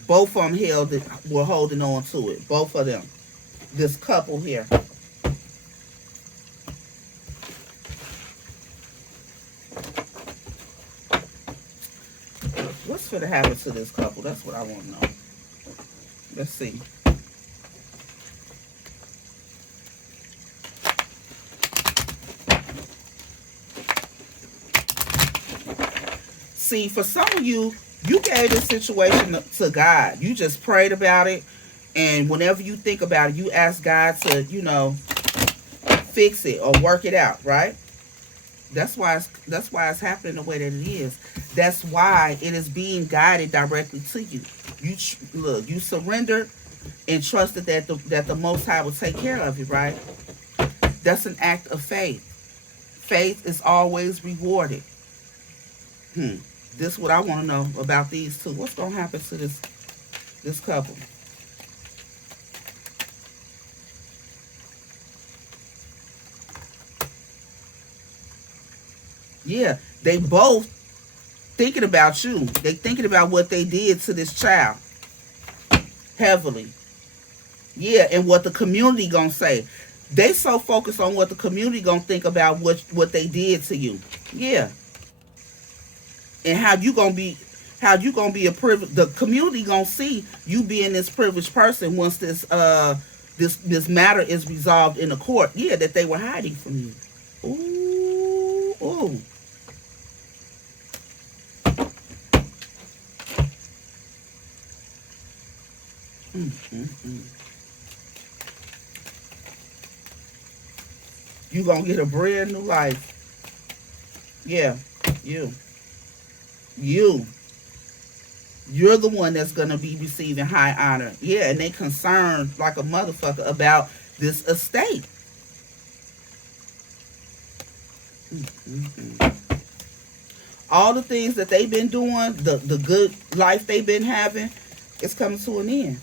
Both of them were holding on to it. Both of them. This couple here. What's going to happen to this couple? That's what I want to know. Let's see. See, for some of you, you gave this situation to God. You just prayed about it. And whenever you think about it, you ask God to, fix it or work it out, right? That's why it's happening the way that it is. That's why it is being guided directly to you. You surrendered and trusted that the Most High will take care of you, right? That's an act of faith. Faith is always rewarded. This is what I want to know about these two. What's going to happen to this couple? Yeah, they both thinking about you. They thinking about what they did to this child heavily. Yeah, and what the community gonna say. They so focused on what the community gonna think about what they did to you. Yeah, and how you gonna be a privilege. The community gonna see you being this privileged person once this matter is resolved in the court. Yeah, that they were hiding from you. Ooh, ooh. Mm, mm, mm. You gonna get a brand new life. Yeah, you, you, you're the one that's gonna be receiving high honor. Yeah, and they concerned like a motherfucker about this estate. Mm, mm, mm. All the things that they've been doing, the good life they've been having, it's coming to an end.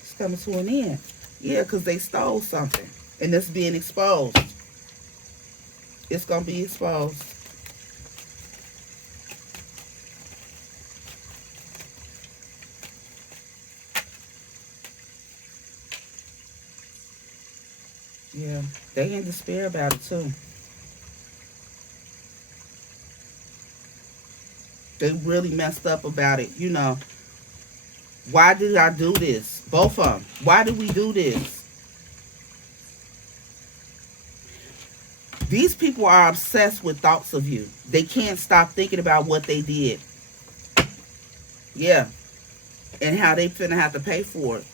It's coming to an end. Yeah, because they stole something, and it's being exposed. It's gonna be exposed. Yeah, they in despair about it too. They really messed up about it. Why did I do this? Both of them. Why did we do this? These people are obsessed with thoughts of you. They can't stop thinking about what they did. Yeah, and how they finna have to pay for it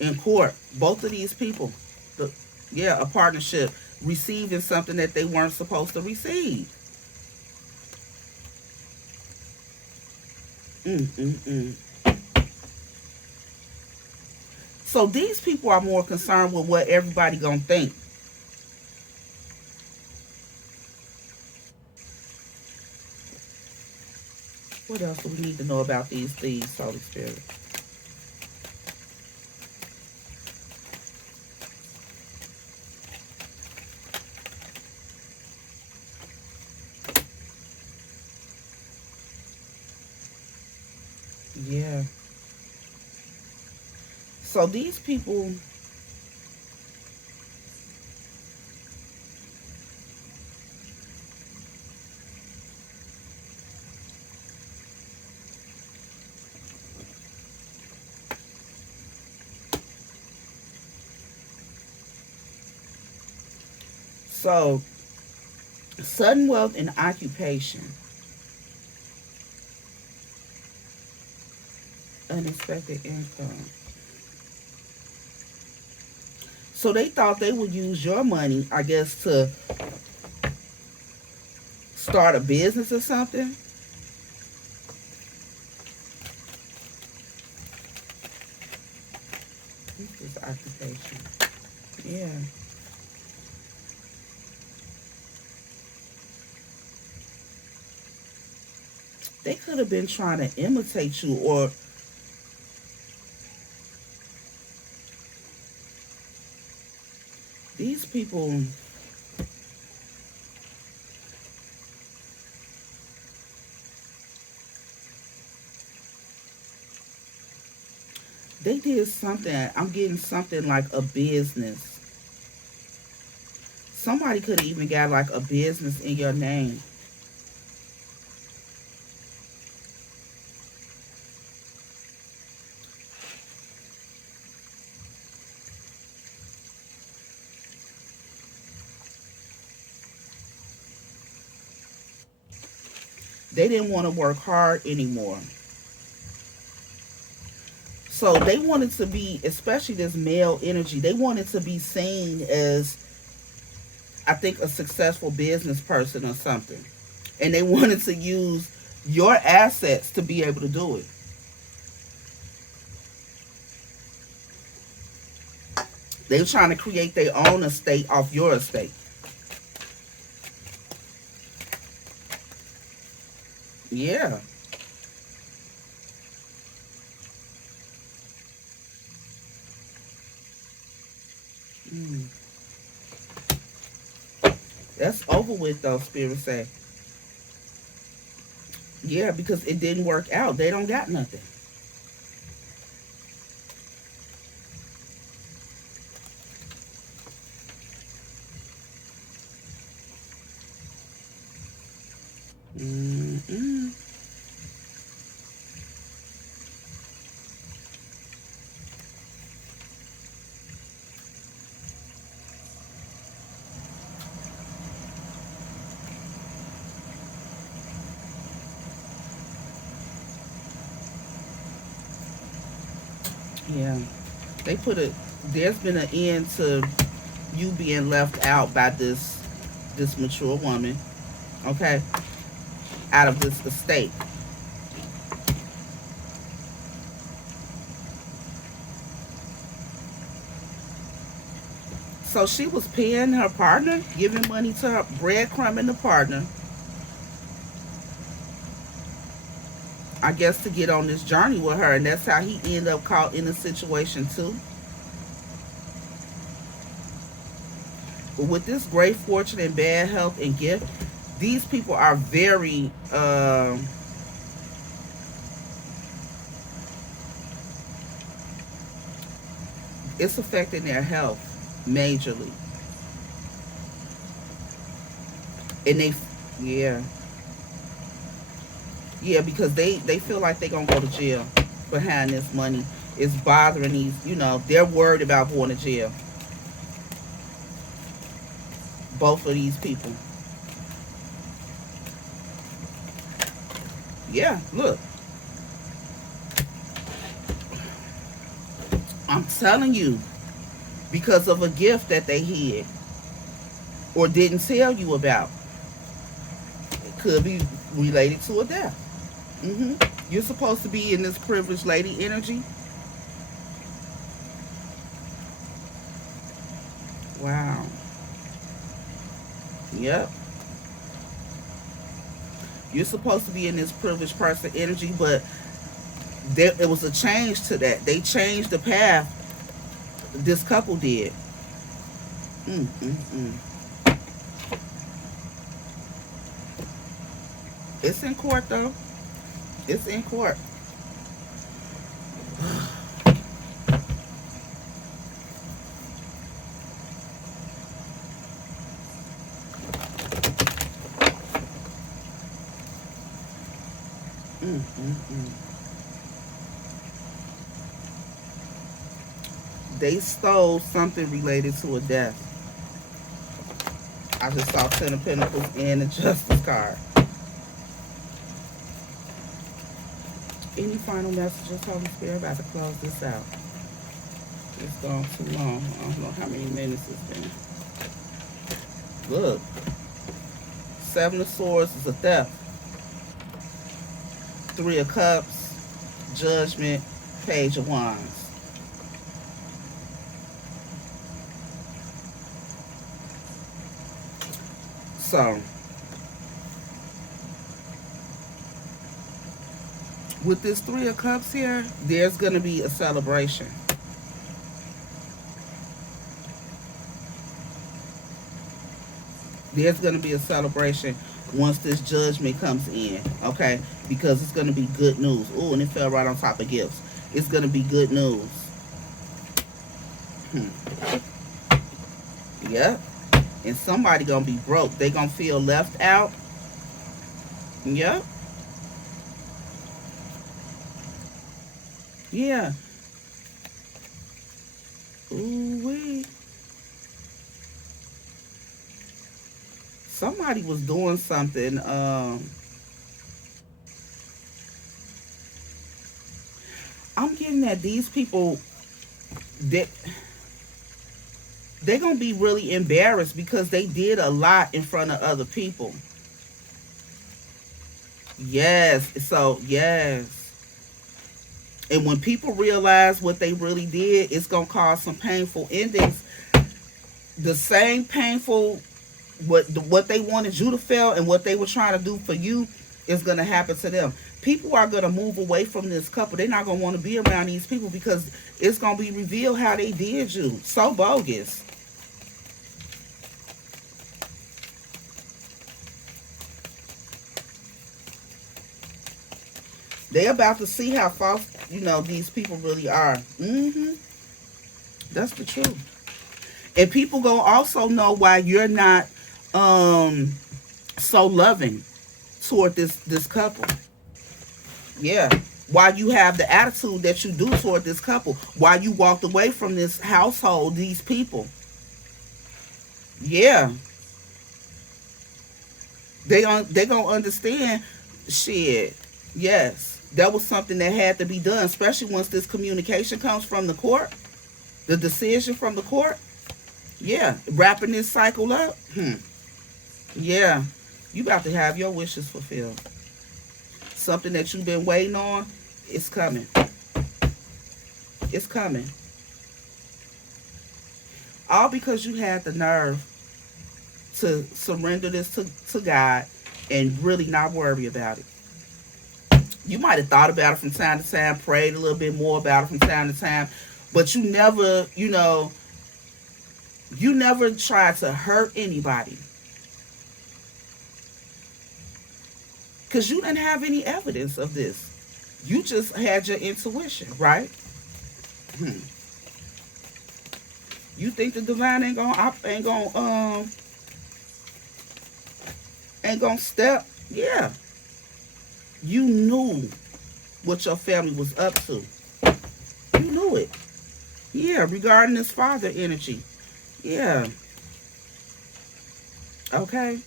in court. Both of these people. The, yeah, a partnership receiving something that they weren't supposed to receive. Mm, mm, mm. So these people are more concerned with what everybody gonna think. What else do we need to know about these thieves, Holy Spirit? Yeah. So these people, so sudden wealth and occupation, unexpected income. So they thought they would use your money, I guess, to start a business or something. This is occupation. Yeah. They could have been trying to imitate you, or these people, they did something. I'm getting something like a business. Somebody could have even got like a business in your name. They didn't want to work hard anymore. So they wanted to be, especially this male energy, they wanted to be seen as, I think, a successful business person or something. And they wanted to use your assets to be able to do it. They were trying to create their own estate off your estate. Yeah. Mm. That's over with though, Spirit say. Yeah, because it didn't work out. They don't got nothing. Mm-mm. Yeah. They put a there's been an end to you being left out by this mature woman, okay? Out of this estate. So she was paying her partner, giving money to her, breadcrumbing the partner, I guess, to get on this journey with her, and that's how he ended up caught in a situation too. But with this great fortune and bad health and gift, these people are very it's affecting their health majorly. And they, yeah, yeah, because they feel like they're gonna go to jail behind this money. It's bothering these, they're worried about going to jail. Both of these people. Yeah, look, I'm telling you, because of a gift that they hid or didn't tell you about. It could be related to a death. hmm You're supposed to be in this privileged lady energy. Wow. Yep. You're supposed to be in this privileged person energy, but it was a change to that. They changed the path. This couple did. Mm-mm-mm. It's in court though. It's in court. Mm-mm-mm. They stole something related to a death. I just saw Ten of Pentacles and the Justice card. Any final messages, Holy Spirit? About to close this out. It's gone too long. I don't know how many minutes it's been. Look. Seven of Swords is a theft. Three of Cups, Judgment, Page of Wands. So, with this Three of Cups here, there's going to be a celebration. There's going to be a celebration once this judgment comes in, okay? Because it's going to be good news. Ooh, and it fell right on top of gifts. It's going to be good news. Yep. And somebody going to be broke. They going to feel left out. Yep. Yeah. Ooh wee. Somebody was doing something. I'm getting that these people that they're gonna be really embarrassed because they did a lot in front of other people. Yes. So yes. And when people realize what they really did, it's gonna cause some painful endings. The same painful what they wanted you to feel and what they were trying to do for you is gonna happen to them. People are gonna move away from this couple. They're not gonna want to be around these people because it's gonna be revealed how they did you. So bogus. They about to see how false, these people really are. That's the truth. And people gonna also know why you're not so loving toward this couple. Yeah. Why you have the attitude that you do toward this couple. Why you walked away from this household, these people. Yeah. They gonna understand shit. Yes. That was something that had to be done, especially once this communication comes from the court. The decision from the court. Yeah. Wrapping this cycle up. Yeah. You about to have your wishes fulfilled. Something that you've been waiting on, it's coming. It's coming. All because you had the nerve to surrender this to God and really not worry about it. You might have thought about it from time to time, prayed a little bit more about it from time to time, but you never, you never tried to hurt anybody. Because you didn't have any evidence of this. You just had your intuition, right? You think the divine ain't gonna step? Yeah. You knew what your family was up to. You knew it. Yeah, regarding this father energy. Yeah. Okay.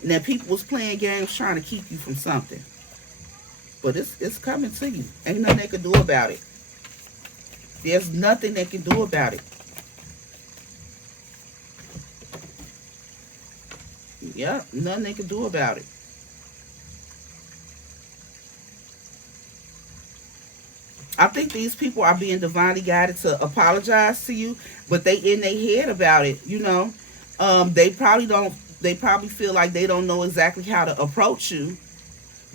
And that people was playing games trying to keep you from something. But it's coming to you. Ain't nothing they can do about it. There's nothing they can do about it. Yep, nothing they can do about it. I think these people are being divinely guided to apologize to you, but they in their head about it, They probably feel like they don't know exactly how to approach you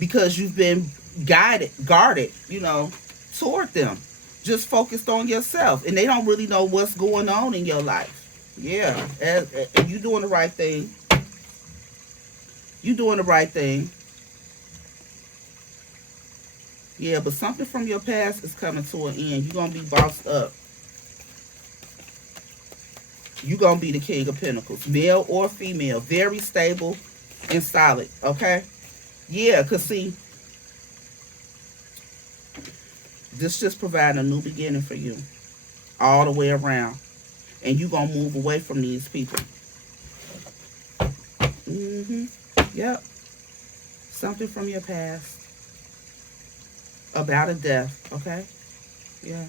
because you've been guarded, toward them. Just focused on yourself. And they don't really know what's going on in your life. Yeah. And you doing the right thing. You doing the right thing. Yeah, but something from your past is coming to an end. You're going to be bossed up. You're going to be the King of Pentacles. Male or female. Very stable and solid. Okay? Yeah, because see, this just providing a new beginning for you. All the way around. And you're going to move away from these people. Yep. Something from your past. About a death. Okay? Yeah.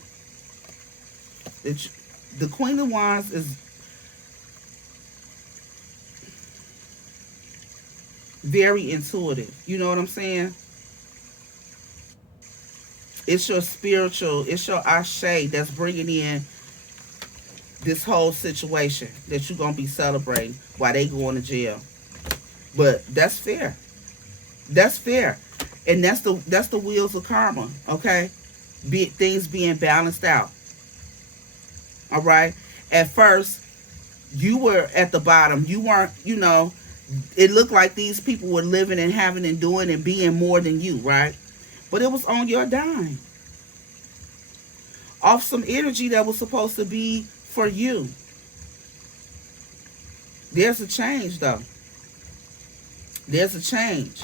The Queen of Wands is very intuitive. You know what I'm saying? It's your spiritual, it's your Ashe that's bringing in this whole situation that you're going to be celebrating while they going to jail. But that's fair. That's fair. And that's the wheels of karma, okay? Things being balanced out. All right? At first, you were at the bottom. You weren't, it looked like these people were living and having and doing and being more than you, right? But it was on your dime. Off some energy that was supposed to be for you. There's a change, though. There's a change.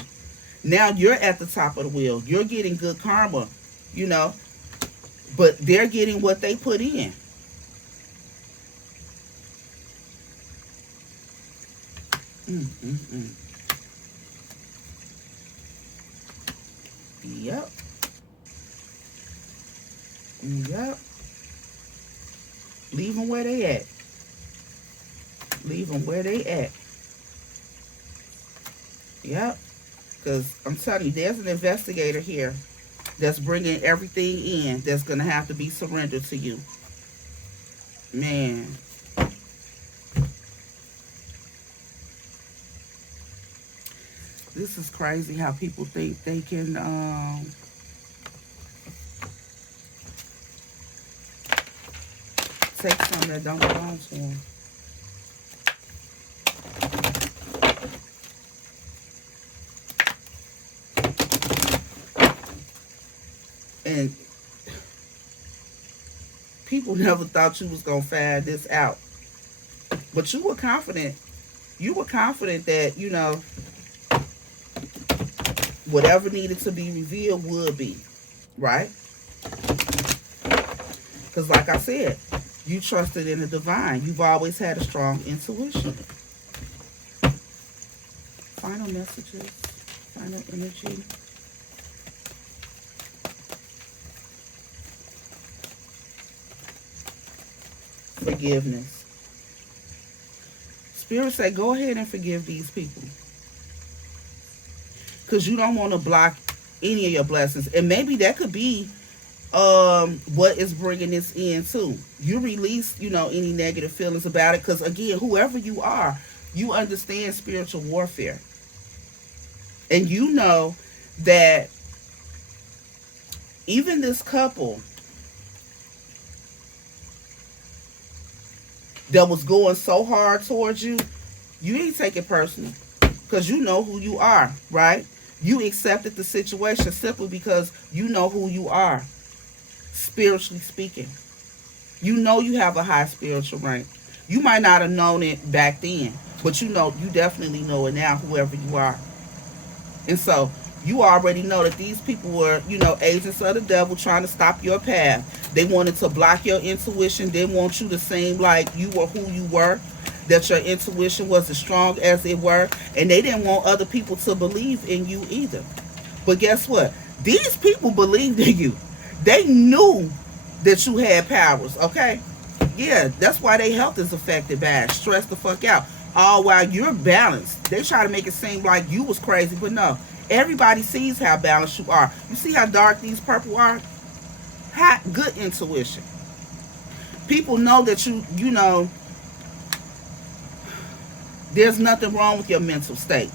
Now you're at the top of the wheel. You're getting good karma, but they're getting what they put in. Yep. Yep. Leave them where they at. Leave them where they at. Yep. Because I'm telling you, there's an investigator here that's bringing everything in that's going to have to be surrendered to you. Man. This is crazy how people think they can take something that don't belong to them. And people never thought you was going to find this out. But you were confident. You were confident that, you know, whatever needed to be revealed would be. Right? Because like I said, you trusted in the divine. You've always had a strong intuition. Final messages. Final energy. Forgiveness. Spirit say, go ahead and forgive these people. Because you don't want to block any of your blessings. And maybe that could be what is bringing this in too. You release, you know, any negative feelings about it. Because again, whoever you are, you understand spiritual warfare. And you know that even this couple that was going so hard towards you, you ain't take it personal. Because you know who you are, right? You accepted the situation simply because you know who you are, spiritually speaking. You know you have a high spiritual rank. You might not have known it back then, but you know, you definitely know it now, whoever you are. And so you already know that these people were, you know, agents of the devil trying to stop your path. They wanted to block your intuition. They want you to seem like you were who you were, that your intuition was as strong as it were. And they didn't want other people to believe in you either. But guess what? These people believed in you. They knew that you had powers, okay? Yeah, that's why their health is affected by it. Stress the fuck out. All while you're balanced. They try to make it seem like you was crazy, but no. Everybody sees how balanced you are. You see how dark these purple are? Hot, good intuition. People know that you know, there's nothing wrong with your mental state.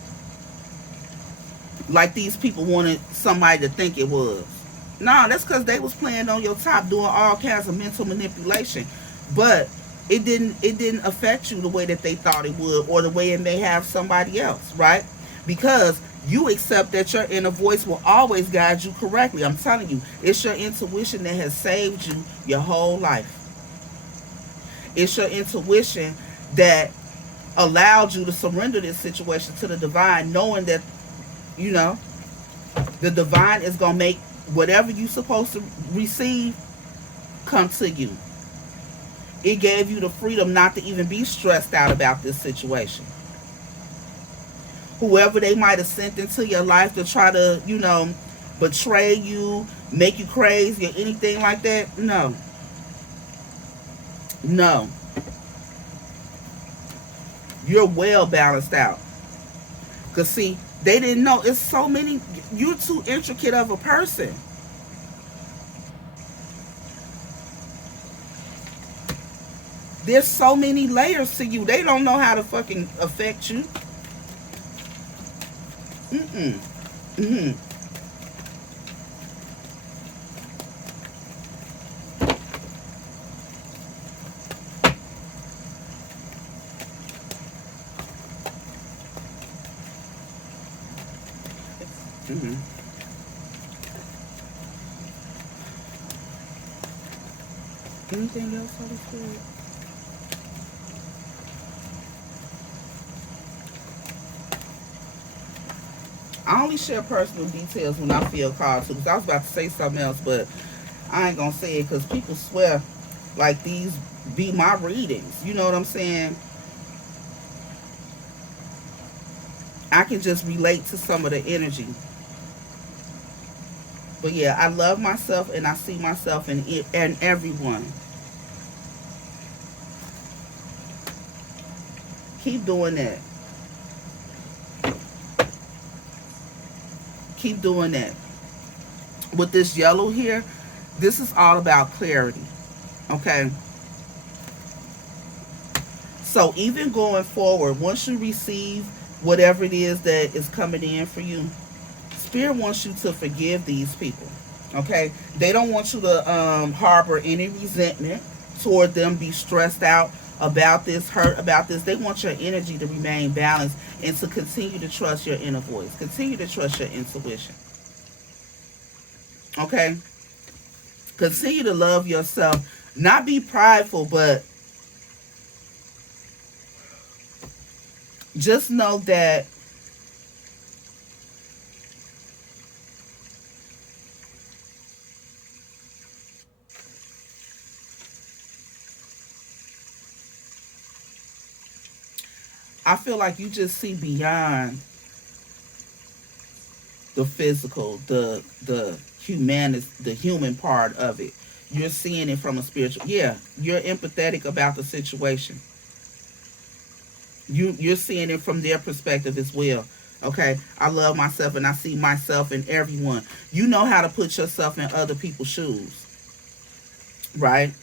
Like these people wanted somebody to think it was. No, that's because they was playing on your top, doing all kinds of mental manipulation. But it didn't affect you the way that they thought it would, or the way it may have somebody else, right? Because you accept that your inner voice will always guide you correctly. I'm telling you, it's your intuition that has saved you your whole life. It's your intuition that allowed you to surrender this situation to the divine, knowing that, you know, the divine is going to make whatever you're supposed to receive come to you. It gave you the freedom not to even be stressed out about this situation. Whoever they might have sent into your life to try to, you know, betray you, make you crazy or anything like that, no. No. You're well balanced out. Because see, they didn't know. It's so many. You're too intricate of a person. There's so many layers to you. They don't know how to fucking affect you. Mm-hmm. Anything else, Holy Spirit? I only share personal details when I feel called to. Because I was about to say something else, but I ain't going to say it because people swear like these be my readings. You know what I'm saying? I can just relate to some of the energy. But yeah, I love myself and I see myself in it and everyone. Keep doing that. Keep doing that. With this yellow here, this is all about clarity. Okay? So even going forward, once you receive whatever it is that is coming in for you, Spirit wants you to forgive these people. Okay? They don't want you to harbor any resentment toward them, be stressed out about this, hurt about this. They want your energy to remain balanced and to continue to trust your inner voice. Continue to trust your intuition. Okay? Continue to love yourself. Not be prideful, but just know that I feel like you just see beyond the physical, the human part of it. You're seeing it from a spiritual. Yeah, you're empathetic about the situation. You're seeing it from their perspective as well. Okay, I love myself and I see myself in everyone. You know how to put yourself in other people's shoes, right?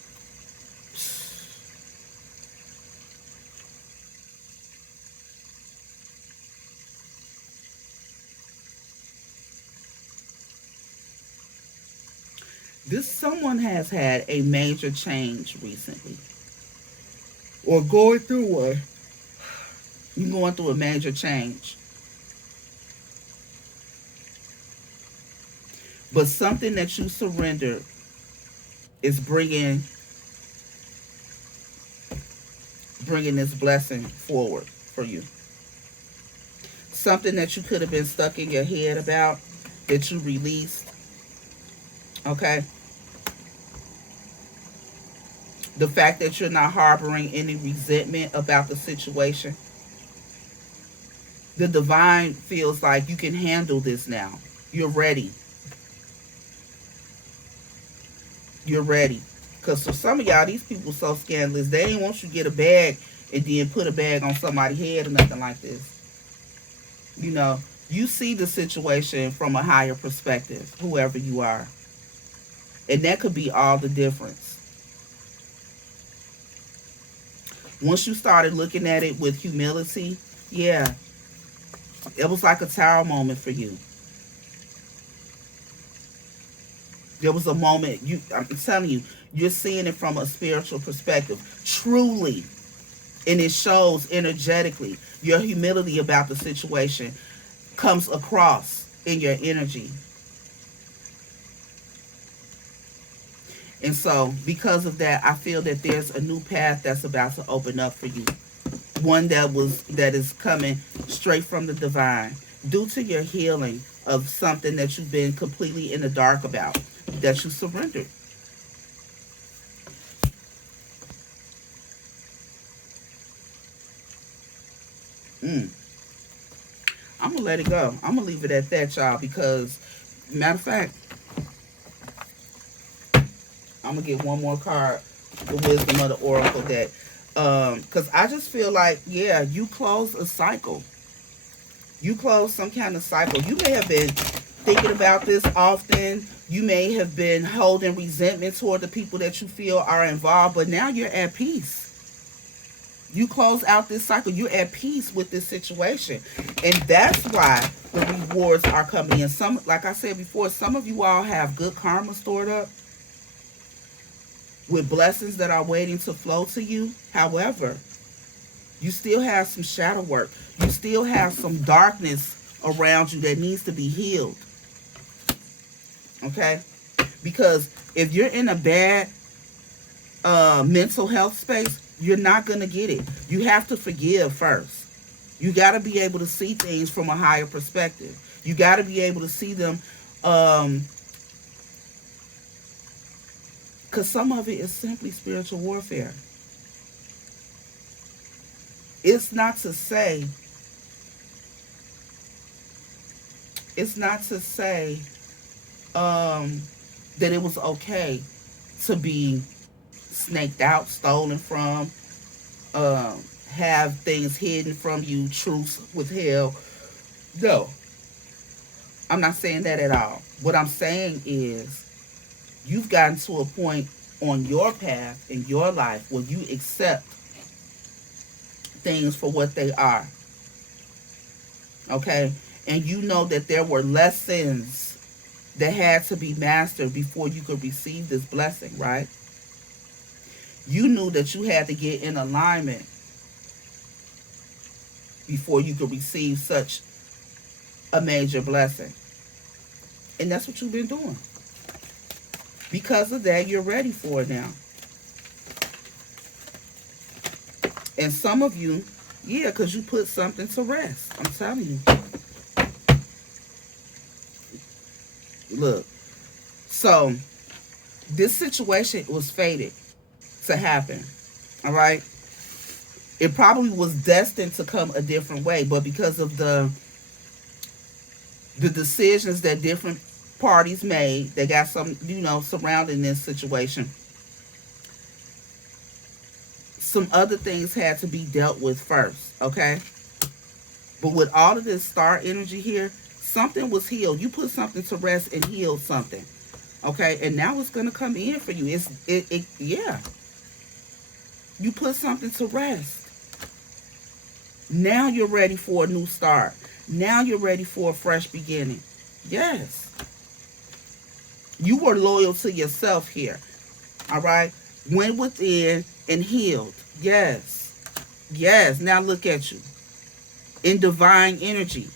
This someone has had a major change recently, or going through one. You're going through a major change, but something that you surrendered is bringing this blessing forward for you. Something that you could have been stuck in your head about that you released. Okay, the fact that you're not harboring any resentment about the situation. The divine feels like you can handle this now. You're ready. You're ready. Because for some of y'all, these people so scandalous, they ain't want you to get a bag and then put a bag on somebody's head or nothing like this. You know, you see the situation from a higher perspective, whoever you are. And that could be all the difference. Once you started looking at it with humility, yeah, it was like a tower moment for you. There was a moment, I'm telling you, you're seeing it from a spiritual perspective. Truly. And it shows energetically. Your humility about the situation comes across in your energy. And so, because of that, I feel that there's a new path that's about to open up for you. One that is coming straight from the divine, due to your healing of something that you've been completely in the dark about, that you surrendered. Mm. I'm gonna let it go. I'm gonna leave it at that, y'all, because matter of fact, I'm gonna get one more card, the wisdom of the oracle deck. Because I just feel like, yeah, you close a cycle. You close some kind of cycle. You may have been thinking about this often. You may have been holding resentment toward the people that you feel are involved, but now you're at peace. You close out this cycle. You're at peace with this situation. And that's why the rewards are coming in. Some, like I said before, some of you all have good karma stored up with blessings that are waiting to flow to you. However, you still have some shadow work. You still have some darkness around you that needs to be healed. Okay? Because if you're in a bad mental health space, you're not going to get it. You have to forgive first. You got to be able to see things from a higher perspective. You got to be able to see them, because some of it is simply spiritual warfare. It's not to say, that it was okay to be snaked out, stolen from, have things hidden from you, truths withheld. No, I'm not saying that at all. What I'm saying is you've gotten to a point on your path in your life where you accept things for what they are. Okay? And you know that there were lessons that had to be mastered before you could receive this blessing, right? You knew that you had to get in alignment before you could receive such a major blessing. And that's what you've been doing. Because of that, you're ready for it now. And some of you, yeah, because you put something to rest. I'm telling you. Look. So, this situation was fated to happen. All right? It probably was destined to come a different way, but because of the decisions that different parties made, they got some, surrounding this situation. Some other things had to be dealt with first, okay? But with all of this star energy here, something was healed. You put something to rest and healed something, okay? And now it's gonna come in for you. Yeah. You put something to rest. Now you're ready for a new start. Now you're ready for a fresh beginning. Yes. You were loyal to yourself here. All right? Went within and healed. Yes. Yes. Now look at you. In divine energy.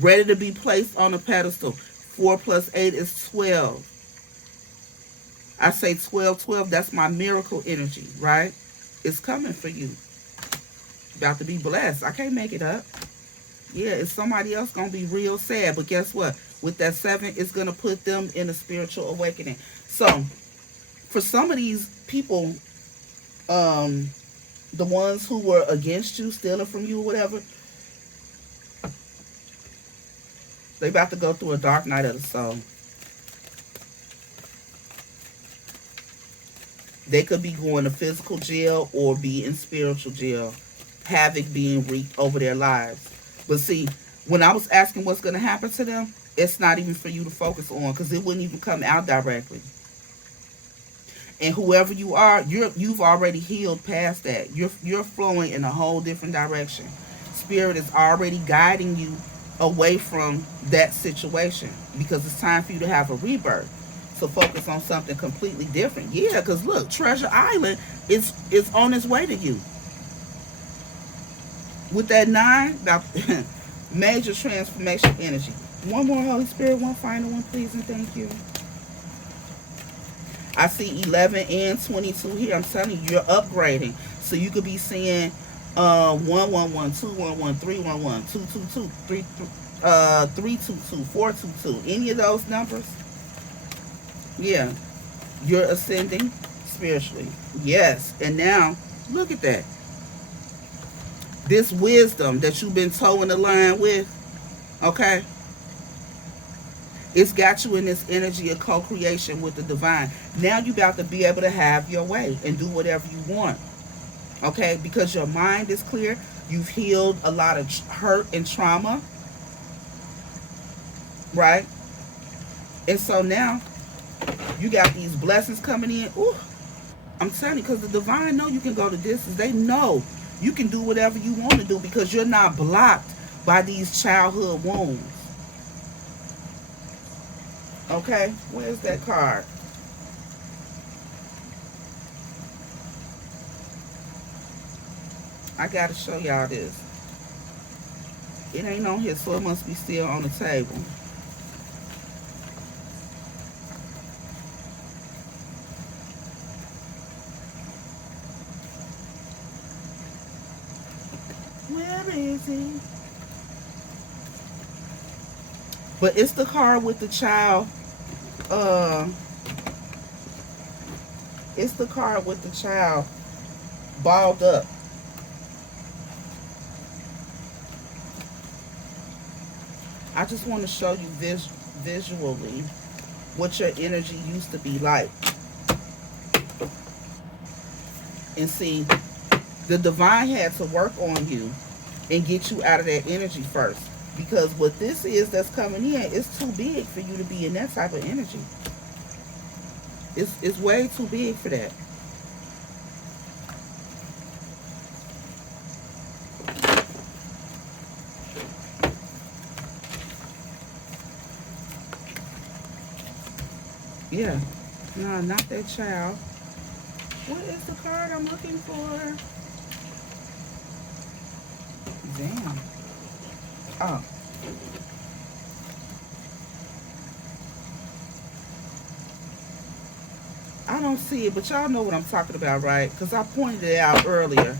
Ready to be placed on a pedestal. 4 plus 8 is 12. I say 12, 12. That's my miracle energy, right? It's coming for you. About to be blessed. I can't make it up. Yeah, it's somebody else going to be real sad. But guess what? With that 7, it's going to put them in a spiritual awakening. So, for some of these people, the ones who were against you, stealing from you, whatever, they about to go through a dark night of the soul. They could be going to physical jail or be in spiritual jail. Havoc being wreaked over their lives. But see, when I was asking what's going to happen to them, it's not even for you to focus on because it wouldn't even come out directly. And whoever you are, you've already healed past that. You're flowing in a whole different direction. Spirit is already guiding you away from that situation because it's time for you to have a rebirth. So focus on something completely different. Yeah, because look, Treasure Island is on its way to you. With that 9, about major transformation energy. One more, Holy Spirit, one final one, please, and thank you. I see 11 and 22 here. I'm telling you, you're upgrading. So you could be seeing 111, 211, 311, 222, 322, 422. Any of those numbers? Yeah. You're ascending spiritually. Yes. And now, look at that. This wisdom that you've been towing the line with, okay? It's got you in this energy of co-creation with the divine. Now you're about to be able to have your way and do whatever you want, okay? Because your mind is clear. You've healed a lot of hurt and trauma, right? And so now you got these blessings coming in. Ooh, I'm telling you, because the divine know you can go the distance. They know you can do whatever you want to do because you're not blocked by these childhood wounds. Okay, where's that card? I gotta show y'all this. It ain't on here, so it must be still on the table. Where is he? But it's the card with the child. It's the card with the child balled up. I just want to show you visually what your energy used to be like. And see, the divine had to work on you and get you out of that energy first. Because what this is that's coming in is too big for you to be in that type of energy. It's way too big for that. Yeah. No, not that child. What is the card I'm looking for? Damn. Oh. y'all don't see it, but y'all know what I'm talking about, right? Because I pointed it out earlier.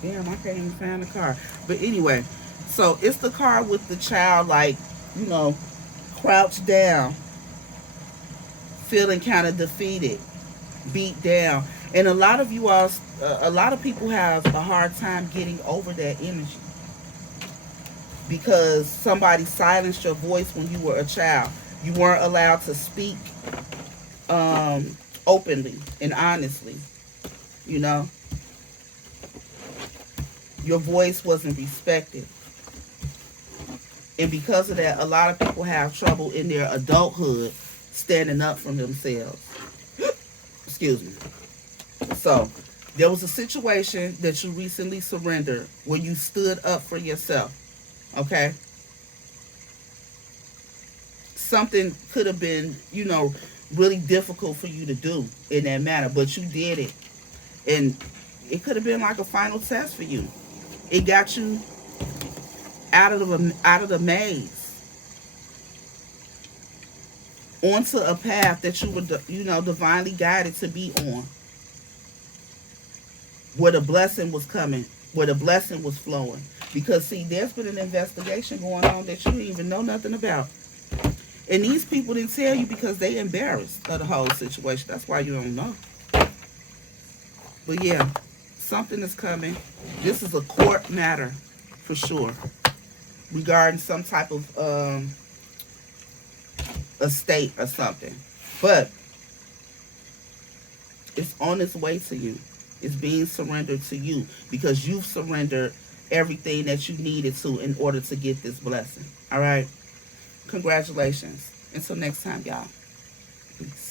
Damn, I can't even find the car. But anyway, so it's the car with the child, like, you know, crouched down, feeling kind of defeated, beat down. And a lot of you all, a lot of people have a hard time getting over that energy because somebody silenced your voice when you were a child. You weren't allowed to speak openly and honestly, you know. Your voice wasn't respected. And because of that, a lot of people have trouble in their adulthood standing up for themselves. Excuse me. So, there was a situation that you recently surrendered where you stood up for yourself. Okay? Something could have been, you know, really difficult for you to do in that manner, but you did it. And it could have been like a final test for you. It got you out of the maze onto a path that you were, you know, divinely guided to be on, where the blessing was coming, where the blessing was flowing. Because see, there's been an investigation going on that you didn't even know nothing about, and these people didn't tell you because they embarrassed of the whole situation. That's why you don't know. But yeah, something is coming. This is a court matter for sure, regarding some type of estate or something. But it's on its way to you. It's being surrendered to you because you've surrendered everything that you needed to in order to get this blessing. All right? Congratulations. Until next time, y'all. Peace.